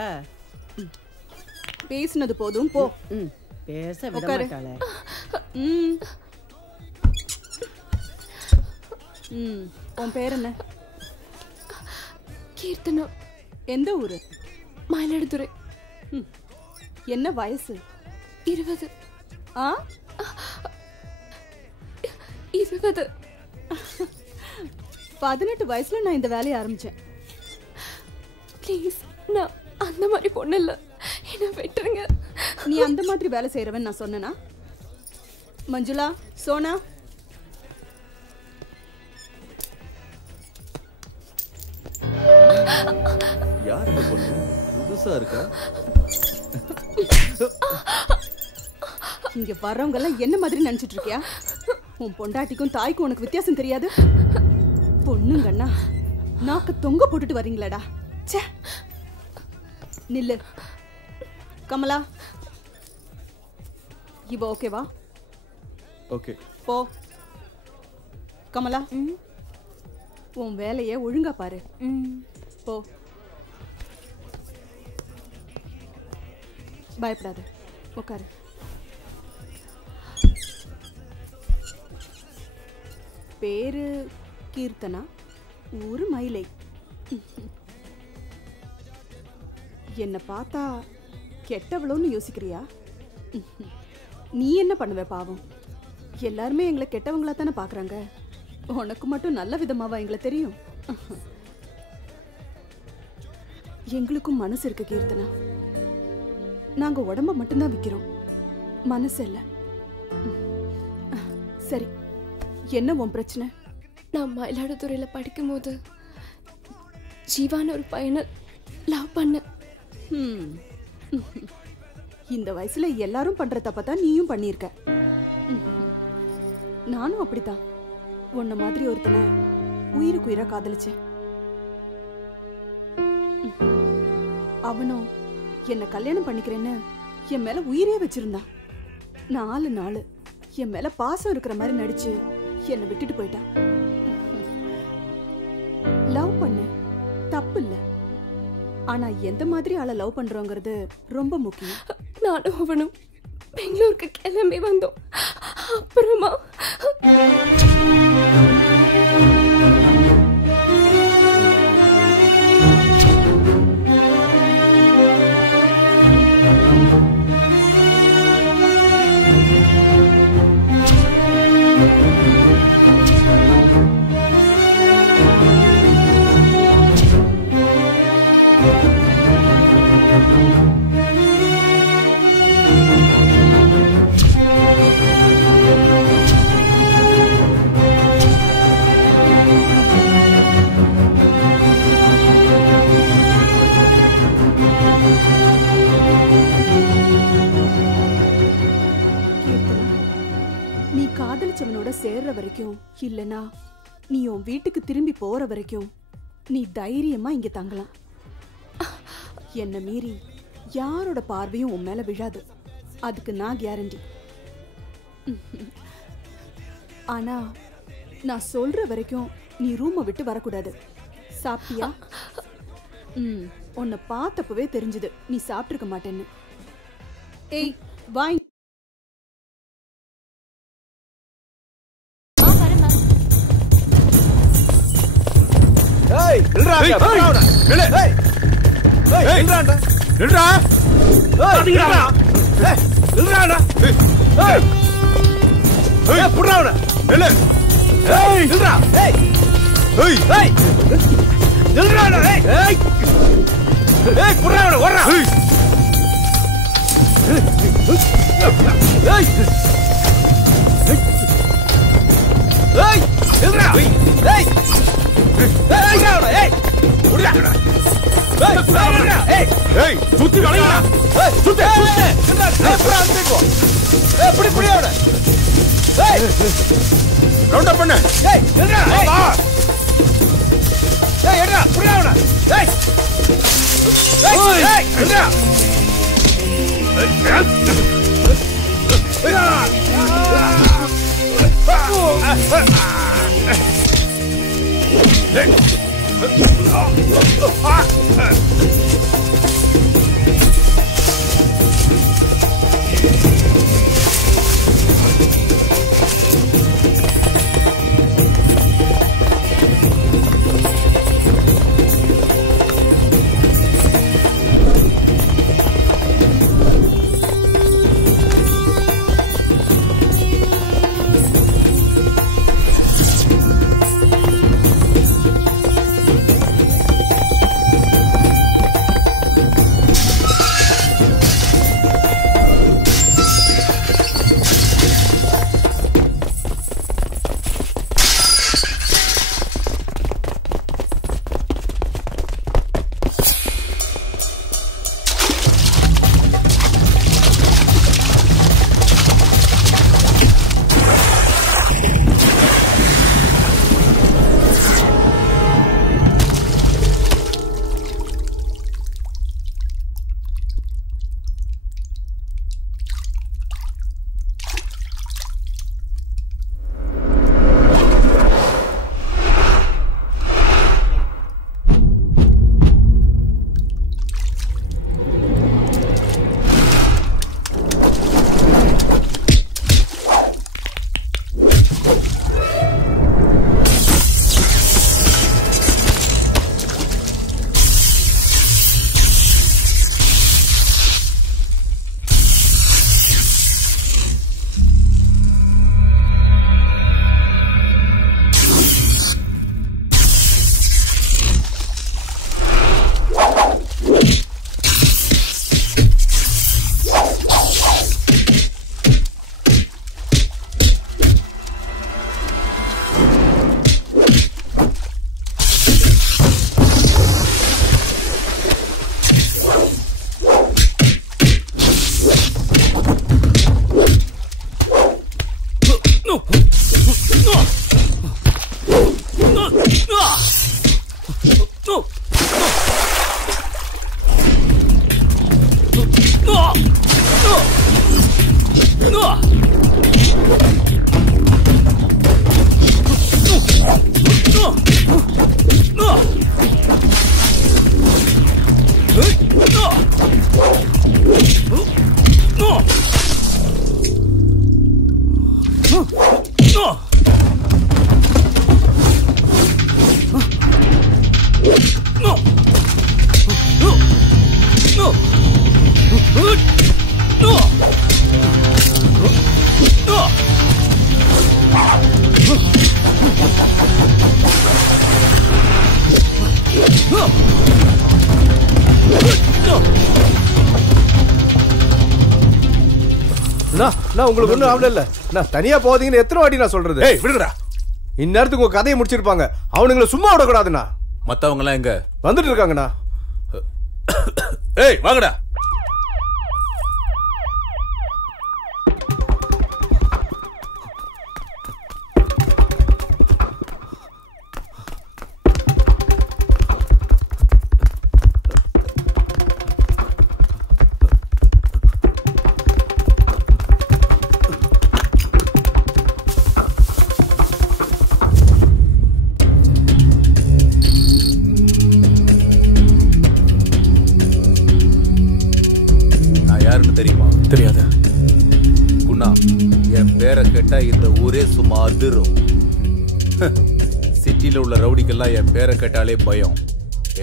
பேசினது போதும் போ பேச விட மாட்டாளே உன் பேர் என்ன கீர்த்தனா எந்த ஊரு மயிலாடுதுறை என்ன வயசு 20 ஆ 20 18 வயசுல நான் இந்த வேலையை ஆரம்பிச்சேன் ப்ளீஸ் நான் அந்த மாதிரி பொண்ணு இல்ல என்ன விட்டுருங்க நீ அந்த மாதிரி வேலை செய்யறவன் நான் சொன்னேனா மஞ்சுளா சோனா யார் இந்த பொண்ணு புதுசா இருக்கா இங்க வர்றவங்க எல்லாம் என்ன மாதிரி நினைச்சிட்டு இருக்கியா உன் பொண்டாட்டிக்கும் தாய்க்கும் உனக்கு வித்தியாசம் தெரியாது பொண்ணுங்கண்ணா நாக்க தொங்க போட்டுட்டு வரீங்களாடா ச்சே நில்லு கமலா இவ ஓகேவா ஓகே போ கமலா உன் வேலைய ஒழுங்கா பாரு போ பயப்படாத உட்காரு பேரு கீர்த்தனா ஊரு மயிலை என்ன பார்த்தா கெட்டவளோன்னு யோசிக்கிறியா நீ என்ன பண்ணுவ பாவம் எல்லாருமே எங்களை கெட்டவங்களா தானே பாக்குறாங்க உனக்கு மட்டும் நல்ல விதமாவா எங்களை தெரியும் எங்களுக்கும் மனசு இருக்கு கீர்த்தனா நாங்க உடம்ப மட்டும்தான் விக்கிறோம் மனசு இல்ல சரி என்ன உன் பிரச்சனை நான் மயிலாடுதுறையில படிக்கும் போது ஜீவான ஒரு பையனை லவ் பண்ண இந்த வயசுல எல்லாரும் பண்ற தப்பதான் நீயும் பண்ணிருக்க நானும் அப்படித்தான் உன்ன மாதிரி ஒருத்தனை உயிருக்கு உயிரா காதலிச்சேன் அவனும் என்ன கல்யாணம் பண்ணிக்கிறேன்னு என் மேல உயிரே வச்சிருந்தான். 4 நாள் என் மேல பாசம் இருக்கிற மாதிரி நடிச்சு என்னை விட்டுட்டு போயிட்டான். லவ் பண்ண தப்பு இல்ல, ஆனா எந்த மாதிரி ஆளை லவ் பண்றோங்கிறது ரொம்ப முக்கியம். நானும் அவனும் பெங்களூருக்கு கிளம்பி வந்தோம். அப்புறமா காதலிச்சவனோட சேர்ற வரைக்கும் இல்லனா நீ உன் வீட்டுக்கு திரும்பி போற வரைக்கும் நீ தைரியமா இங்க தங்கலாம். என்ன மீறி யாரோட பார்வையும் உன் மேல விழாது, அதுக்கு நான் கேரண்டி. ஆனா நான் சொல்ற வரைக்கும் நீ ரூமை விட்டு வரக்கூடாது. சாப்பிட்டியா? உன்னை பார்த்தப்பவே தெரிஞ்சது நீ சாப்பிட்டிருக்க மாட்டேன்னு. ஏய் வாய். ஏய் நில்றா நில்லு. ஏய் ஏய் நில்றாடா. நில்றா. ஏய் நில்றா. ஏய் நில்றாடா. ஏய் ஏய் புடுறாடா. நில்லு. ஏய் நில்றா. ஏய் ஏய் ஏய் நில்றாடா. ஏய் ஏய் ஏய் புடுறாடா. ஓடுறா. ஏய் ஏய் ஏய் நில்றா. ஏய் ஏய் சுத்தி வளையடா. ஏய் சுத்தி அப்புறம் அந்தேக்கோ. ஏய் புடி புடியோட. ஏய் ரவுண்ட் அப் பண்ணு. ஏய் நில்றா. வா. ஏய் எடுடா புடியோட. ஏய் ஏய் நில்றா. நான் உங்களுக்கு ஒன்றும் ஆகல இல்ல நான் தனியா போதீங்கன்னு எத்தனை வாட்டி நான் சொல்றது? ஏய் விடுங்கடா. இந்நேரத்துக்கு உங்க கதையை முடிச்சிருப்பாங்க. அவனுங்களை சும்மா விடக்கூடாதுண்ணா. மத்தவங்க எல்லாம் எங்க? வந்துட்டு இருக்காங்கண்ணா. ஏய் வாங்கடா. தெரியாது. குணா, என் பேரை கேட்டா இந்த ஊரே சும்மா அதிரும். சிட்டில உள்ள ரவுடிக்கெல்லாம் என் பேரை கேட்டாலே பயம்.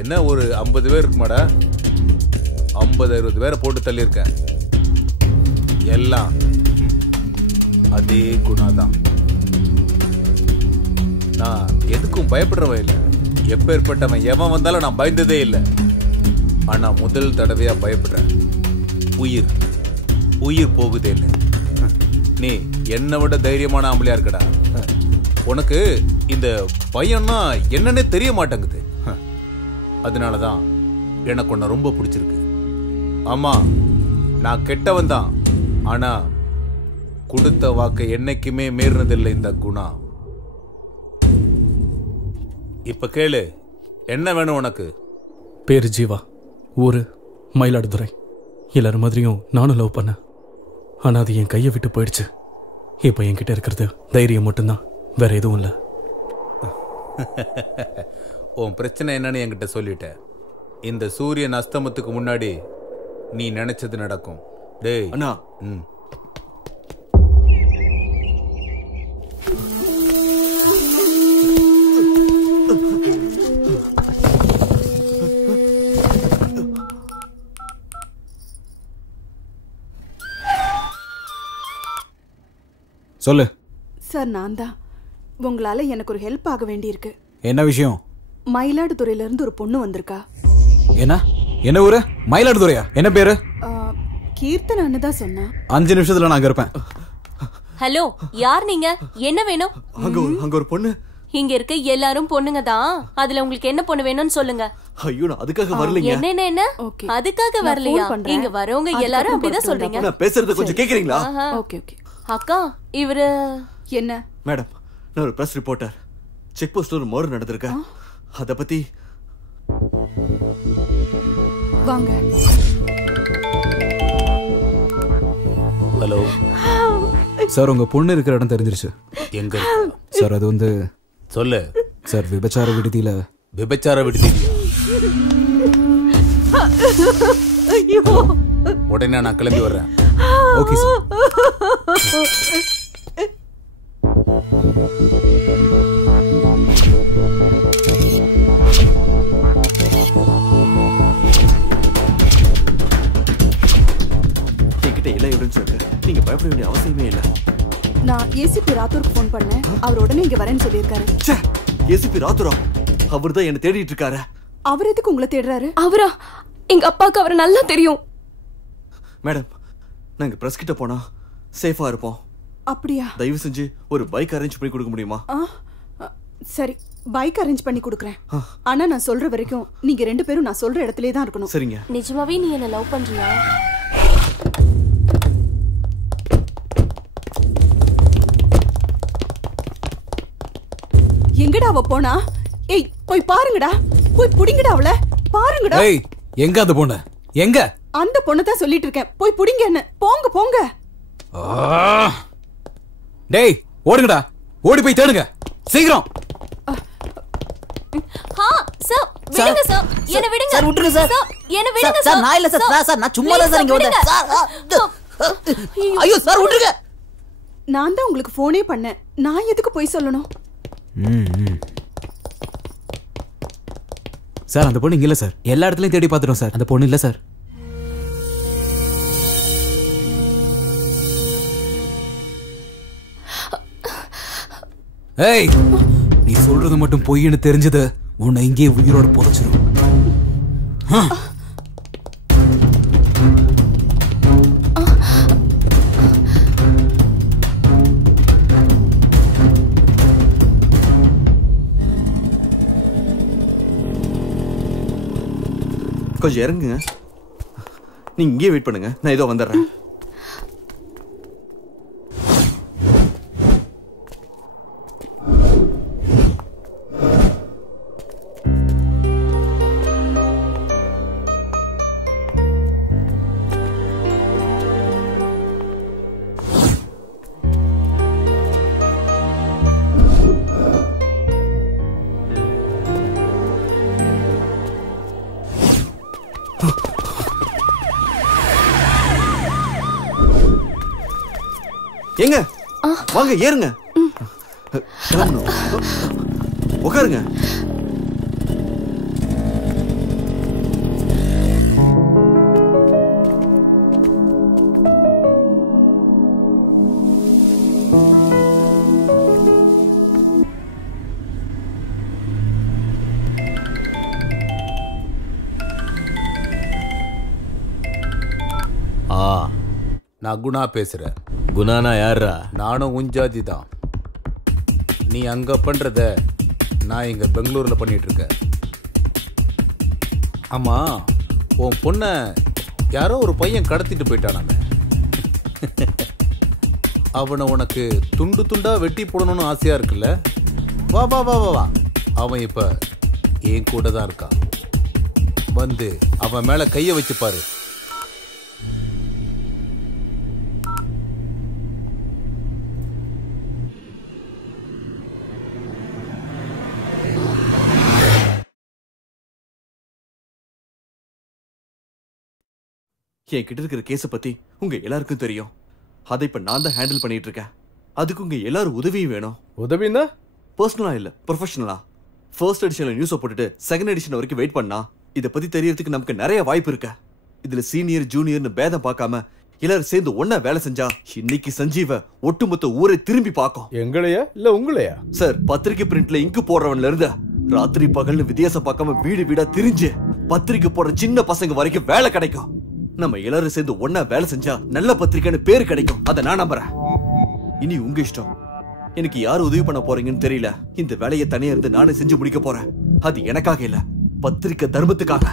என்ன ஒரு 50 பேர் இருக்குமாடா? 50-60 பேரை போட்டு தள்ளியிருக்கேன். எல்லாம் அதே குணா தான். நான் எதுக்கும் பயப்படுறவன் இல்லை. எப்பேற்பட்டவன் எவன் வந்தாலும் நான் பயந்ததே இல்லை. ஆனா முதல் தடவையா பயப்படுறேன். உயிர் போகுதேன்னு. நீ என்னை விட தைரியமான ஆம்பளையா இருக்கடா. உனக்கு இந்த பயம்னா என்னன்னே தெரிய மாட்டேங்குது. அதனாலதான் எனக்கு உன்னை ரொம்ப பிடிச்சிருக்கு. ஆமா, நான் கெட்டவன் தான். ஆனா கொடுத்த வாக்கை என்னைக்குமே மீறினதில்லை இந்த குணா. இப்ப கேளு, என்ன வேணும் உனக்கு? பேரு ஜீவா, ஊரு மயிலாடுதுறை. எல்லாரும் மாதிரியும் நானும் லவ் பண்ணேன். ஆனா அது என் கையை விட்டு போயிடுச்சு. இப்ப என்கிட்ட இருக்கிறது தைரியம் மட்டும்தான், வேற எதுவும் இல்ல. உன் பிரச்சனை என்னன்னு என்கிட்ட சொல்லிட்ட. இந்த சூரியன் அஸ்தமத்துக்கு முன்னாடி நீ நினைச்சது நடக்கும். டேய் அண்ணா. சொல்லு சார். நான் தான். உங்களால எனக்கு ஒரு ஹெல்ப் ஆக வேண்டியிருக்கு. என்ன விஷயம்? மயிலாடுதுறையில இருந்து ஒரு பொண்ணு வந்திருக்கா. என்ன ஊரு? மயிலாடுதுறையா? என்ன பேரு? கீர்த்தனான்னு தான் சொன்னா. 5 நிமிஷத்துல நான் இருப்பேன். ஹலோ, யார் நீங்க? என்ன வேணும்? அங்க ஒரு பொண்ணு. இங்க இருக்க எல்லாரும் பொண்ணுங்க தான். அதுல உங்களுக்கு என்ன பொண்ணு வேணும்னு சொல்லுங்க. ஐயோ, நான் அதுக்காக வரலைங்க. என்ன அதுக்காக வரலையா? இங்க வரவங்க எல்லாரும் அப்படிதான் சொல்றீங்க. நான் பேசுறது கொஞ்சம் கேக்குறீங்களா? Okay okay. அக்கா, இவரு என்ன? மேடம், நான் ஒரு பிரஸ் ரிப்போர்ட்டர். செக் போஸ்ட்ல ஒரு மர்டர் நடந்திருக்கு. அத பத்தி வாங்க. ஹலோ சார், உங்க பொண்ணு இருக்கிற இடம் தெரிஞ்சிருச்சு. எங்க சார்? அது வந்து சொல்லு சார். விபச்சார விடுதியில. விபச்சார விடுதியில? உடனே நான் கிளம்பி வர்றேன். Okay sir. என்கிட்ட எல்லா எவிடன்ஸும் இருக்கு. நீங்க பயப்பட வேண்டிய அவசியமே இல்ல. நான் ஏசிபி ராத்தூருக்கு ஃபோன் பண்ணேன். அவர் உடனே இங்க வரேன்னு சொல்லியிருக்காரு. ஏசிபி ராத்தூரா? அவர் தான் என்ன தேடிட்டு இருக்காரு. அவர் எதுக்கு உங்களை தேடுறாரு? அவரா? எங்க அப்பாவுக்கு அவரை நல்லா தெரியும். மேடம், நாங்க பிரஸ் கிட்ட போனா சேஃபா இருப்போம். அப்படியா? தயவு செஞ்சு ஒரு பைக் அரேஞ்ச் பண்ணி கொடுக்க முடியுமா? சரி, பைக் அரேஞ்ச் பண்ணி கொடுக்குறேன். ஆனா நான் சொல்ற வரைக்கும் நீங்க 2 பேரும் நான் சொல்ற இடத்துலயே தான் இருக்கணும். சரிங்க. நிஜமாவே நீ என்ன லவ் பண்றியா? எங்கடா அவ போனா? ஏய், போய் பாருங்கடா. போய் புடிங்கடா அவள. பாருங்கடா. ஏய், எங்க அந்த பொண்ணு? எங்க? அந்த பொண்ணு தான் சொல்லிட்டு இருக்கேன். போய் புடிங்க என்ன. போங்க போங்க. டேய், ஓடுங்கடா. ஓடி போய் தேடுங்க. சீக்கிரம். சார், விடுங்க சார். என்ன விடுங்க. சார், விட்டுருங்க சார். என்ன விடுங்க சார். நான் இல்ல சார். சார், நான் சும்மா தான் சார் இங்க வந்தேன். சார், ஐயோ சார், விட்டுருங்க. நான் தான் உங்களுக்கு போனே பண்ணேன். நான் எதுக்கு போய் சொல்லணும்? சார், அந்த பொண்ணு இங்க இல்ல சார். எல்லா இடத்துலயும் தேடி பார்த்துட்டோம் சார். அந்த பொண்ணு இல்ல சார். ஏய், நீ சொல்றது மட்டும் பொய்ன்னு தெரிஞ்சது உன்னை இங்கே உயிரோட புதைச்சிரும். கொஞ்சம் இறங்குங்க. நீங்க இங்கேயே வெயிட் பண்ணுங்க, நான் ஏதோ வந்துடுறேன். எங்க வாங்க ஏறுங்க. உட்காருங்க. நான் குணா பேசுறேன். குணானா யாரா? நானும் உஞ்சாதி தான். நீ அங்க பண்றத நான் இங்க பெங்களூர்ல பண்ணிட்டு இருக்கேன். ஆமா, உன் பொண்ண யாரோ ஒரு பையன் கடத்திட்டு போயிட்டானாமே. அவனை உனக்கு துண்டு துண்டா வெட்டி போடணும்னு ஆசையா இருக்குல்ல? வா வா வா வா வா, அவன் இப்ப என் கூட தான் இருக்கான். வந்து அவன் மேல கைய வச்சு பாரு. என் கிட்ட இருக்கிற கேஸ பத்தி உங்க எல்லாருக்கும் தெரியும். அதை இப்ப நான் தான் ஹேண்டில் பண்ணிட்டு இருக்கேன். அதுக்கு உங்க எல்லாரும் உதவியும் வேணும். உதவினா பர்சனலா இல்ல, ப்ரொஃபஷனலா. ஃபர்ஸ்ட் எடிஷன்ல நியூஸை போட்டுட்டு செகண்ட் எடிஷன் வரைக்கும் வெயிட் பண்ணா இதை பத்தி தெரியறதுக்கு நமக்கு நிறைய வாய்ப்பு இருக்கு. இதுல சீனியர் ஜூனியர்னு பேதம் பார்க்காம எல்லாரும் சேர்ந்து ஒன்னா வேலை செஞ்சா இன்னைக்கு சஞ்சீவ ஒட்டுமொத்த ஊரை திரும்பி பார்க்கும். எங்களையா இல்ல உங்களையா? சார், பத்திரிக்கை பிரிண்ட்ல இங்கு போடுறவன்ல இருந்து ராத்திரி பகல்னு வித்தியாசம் பார்க்காம வீடு வீடா திரிஞ்சு பத்திரிக்கை போடுற சின்ன பசங்க வரைக்கும் வேலை கிடைக்கும். நம்ம எல்லாரும் சேர்ந்து ஒன்னா வேலை செஞ்சா நல்ல பத்திரிக்கைன்னு பேரு கிடைக்கும். அதை நான் நம்புறேன். இனி உங்க இஷ்டம். எனக்கு யாரு உதவி பண்ண போறீங்கன்னு தெரியல. இந்த வேலையை தனியா இருந்து நானே செஞ்சு முடிக்க போறேன். அது எனக்காக இல்ல, பத்திரிக்கை தர்மத்துக்காக.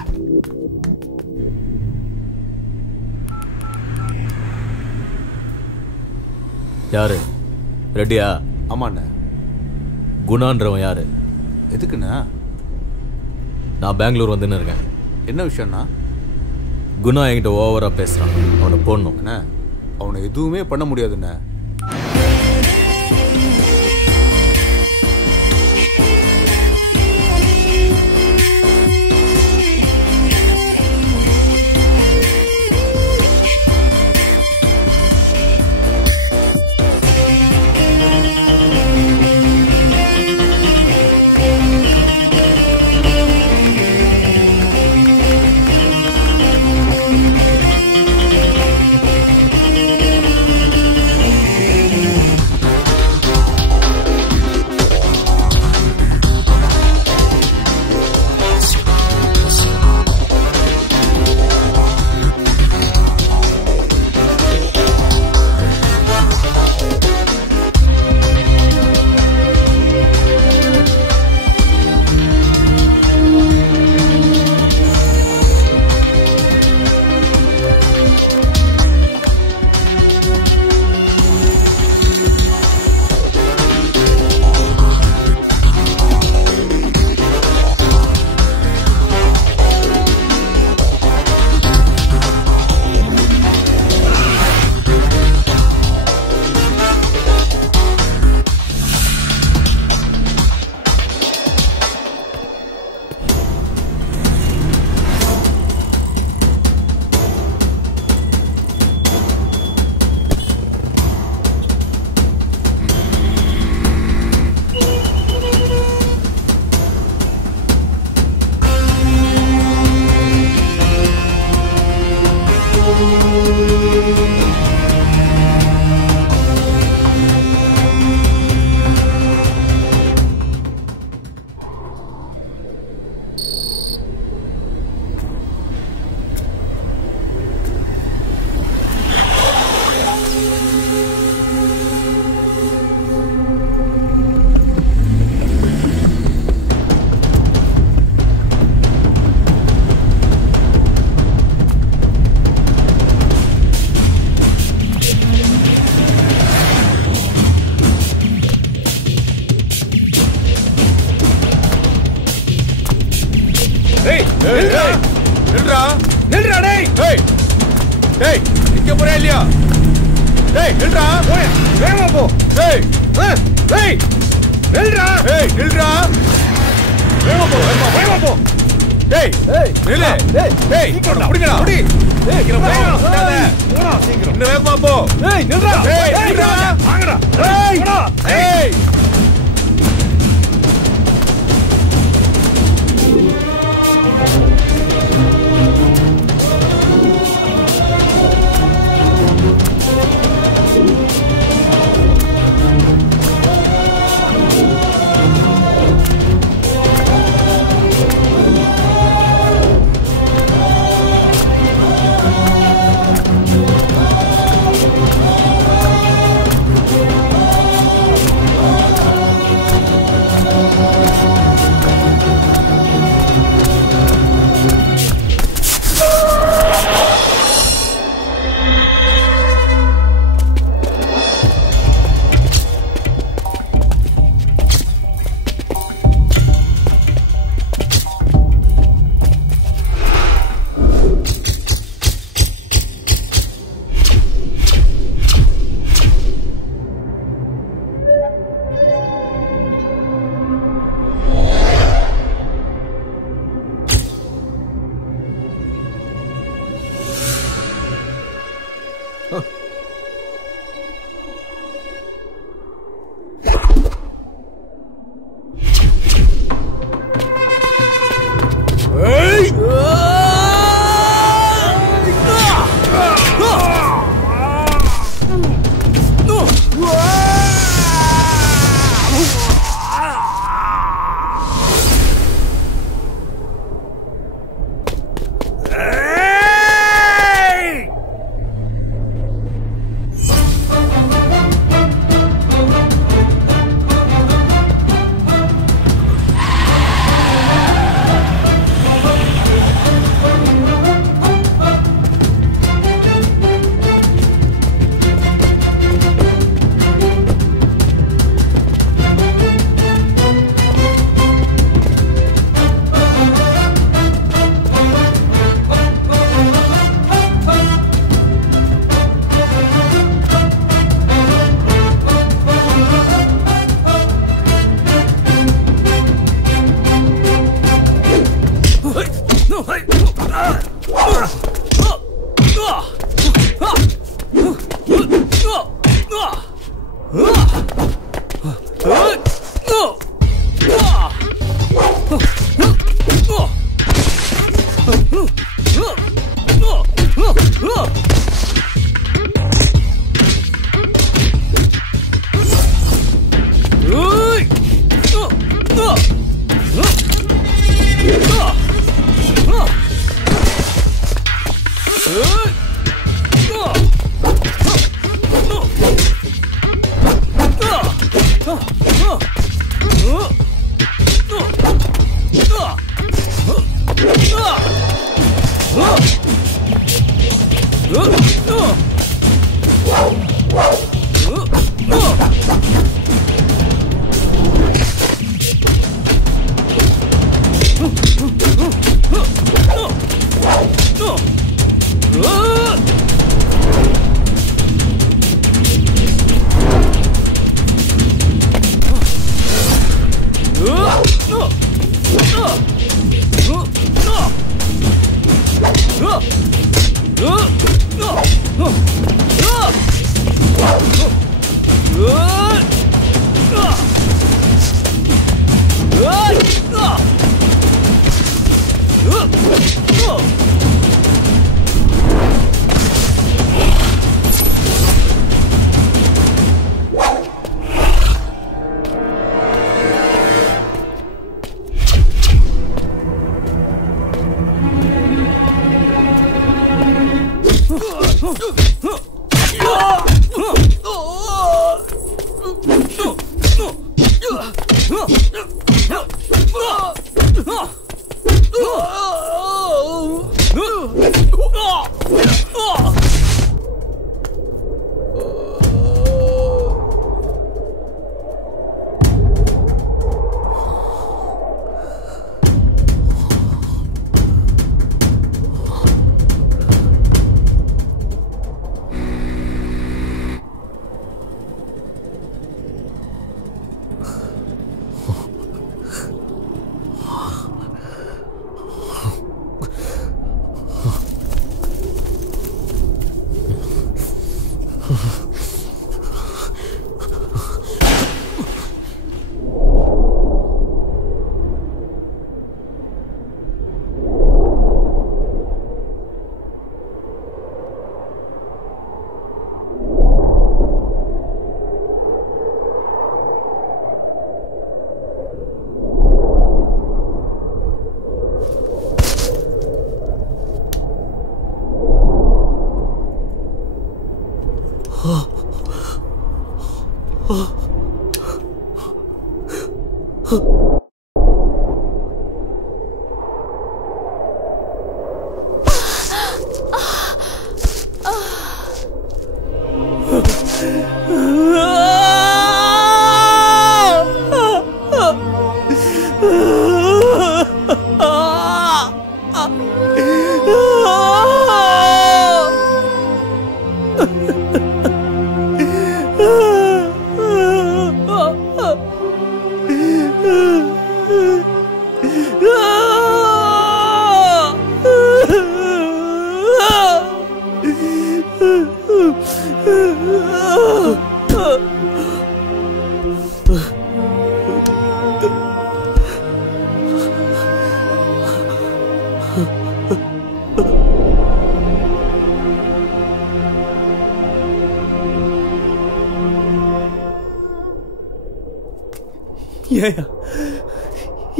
யாரு? ரெடியா? ஆமாண்ண. குணான்றவன் யாரு? எதுக்குண்ணா? நான் பெங்களூர் வந்துன்னு இருக்கேன். என்ன விஷயம்னா? குணா என்கிட்ட ஓவரா பேசுறான். அவனை போடணும். அவனை எதுவுமே பண்ண முடியாதுண்ணே. நில்றா நில்றா டேய் டேய் டேய் நிக்க போறே இல்லையா டேய் நில்றா போய் வேகமா போ டேய் டேய் நில்றா டேய் நில்றா வேகமா போ டேய் நில்லு டேய் புடிங்கடா புடி டேய் போடா சீக்கிரம் இன்னும் வேகமா போ டேய் நில்றா டேய் நில்றா வாங்கடா டேய் டேய் Oh!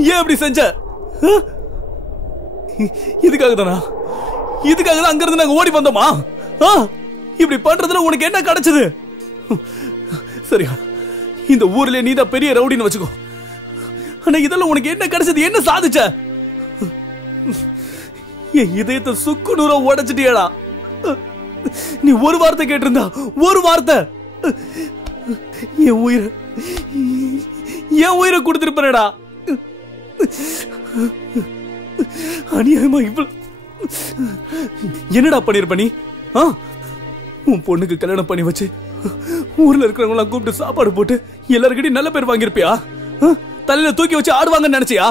ஏன் அப்படி செஞ்ச? இதுக்காக தானா? இதுக்காக தான் அங்கிருந்து நாங்க ஓடி வந்தோமா? இப்படி பண்றதுல உனக்கு என்ன கிடைச்சது? சரியா, இந்த ஊர்ல நீதான் பெரிய ரவுடின்னு வச்சுக்கோ. ஆனா இதெல்லாம் உனக்கு என்ன கிடைச்சது? என்ன சாதிச்ச? என் இதயத்தை சுக்கு நூறா உடைச்சிட்டியடா. நீ ஒரு வார்த்தை கேட்டிருந்தா, ஒரு வார்த்தை, என் உயிரை கொடுத்திருப்பா. அநியாயமா இவ்வளவு என்னடா பண்ணிருப்ப நீ? உன் பொண்ணுக்கு கல்யாணம் பண்ணி வச்சு ஊர்ல இருக்கிறவங்க கூப்பிட்டு சாப்பாடு போட்டு எல்லாருக்கிட்டையும் நல்ல பேர் வாங்கிருப்பியா? தலையில தூக்கி வச்சு ஆடுவாங்கன்னு நினைச்சியா?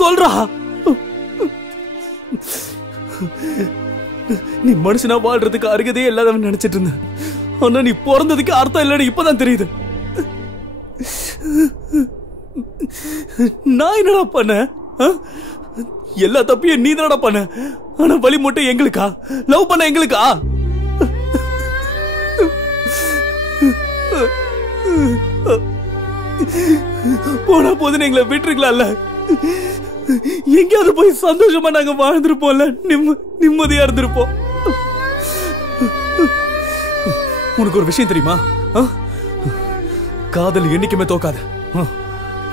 சொல்றா. நீ மனுஷனா வாழ்றதுக்கு அருகதையே இல்லாதவன் நினைச்சிட்டு இருந்த. ஆனா நீ பிறந்ததுக்கு அர்த்தம் இல்லைன்னு இப்பதான் தெரியுது. நான் என்னடா பண்ண? எல்லா தப்பையும் நீ தானடா பண்ண. ஆனா வலி மட்டும் எங்களுக்கா? லவ் பண்ண எங்களுக்கா? போனா போதுன்னு எங்களை விட்டுருக்கலாம்ல. எங்கேயாவது போய் சந்தோஷமா நாங்க வாழ்ந்திருப்போம்ல, நிம்மதியா இருந்திருப்போம். உனக்கு ஒரு விஷயம் தெரியுமா? காதல் என்னைக்குமே தோக்காது.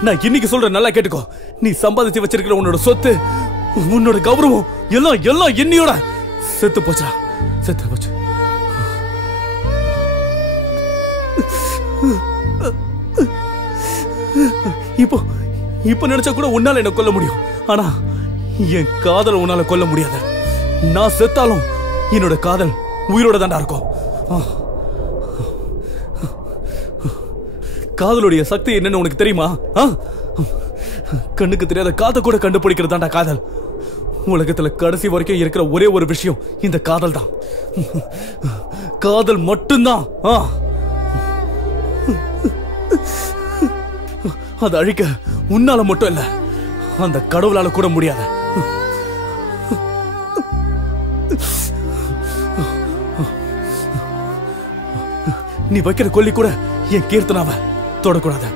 நான் இன்னைக்கு சொல்றேன், நல்லா கேட்டுக்கோ. நீ சம்பாதிச்சு வச்சிருக்கிற உன்னோட சொத்து, உன்னோட கௌரவம் எல்லாம் எல்லாம் என்னையோட செத்து போச்சா? செத்து போச்சு. இப்போ இப்ப நினைச்சா கூட உன்னால என்ன கொல்ல முடியும். ஆனா என் காதல் உன்னால கொல்ல முடியாது. நான் செத்தாலும் என்னோட காதல் உயிரோட தாண்டா இருக்கும். காதலுடைய சக்தி என்னன்னு உனக்கு தெரியுமா? கண்ணுக்கு தெரியாத காதை கூட கண்டுபிடிக்கிறதாண்டா காதல். உலகத்துல கடைசி வரைக்கும் இருக்கிற ஒரே ஒரு விஷயம் இந்த காதல் தான். காதல் மட்டும்தான். அதை அழிக்க உன்னால மட்டும் இல்ல, அந்த கடவுளால கூட முடியாது. நீ வைக்கிற கொல்லி கூட என் கீர்த்தனாவை தொடக்கூடாது.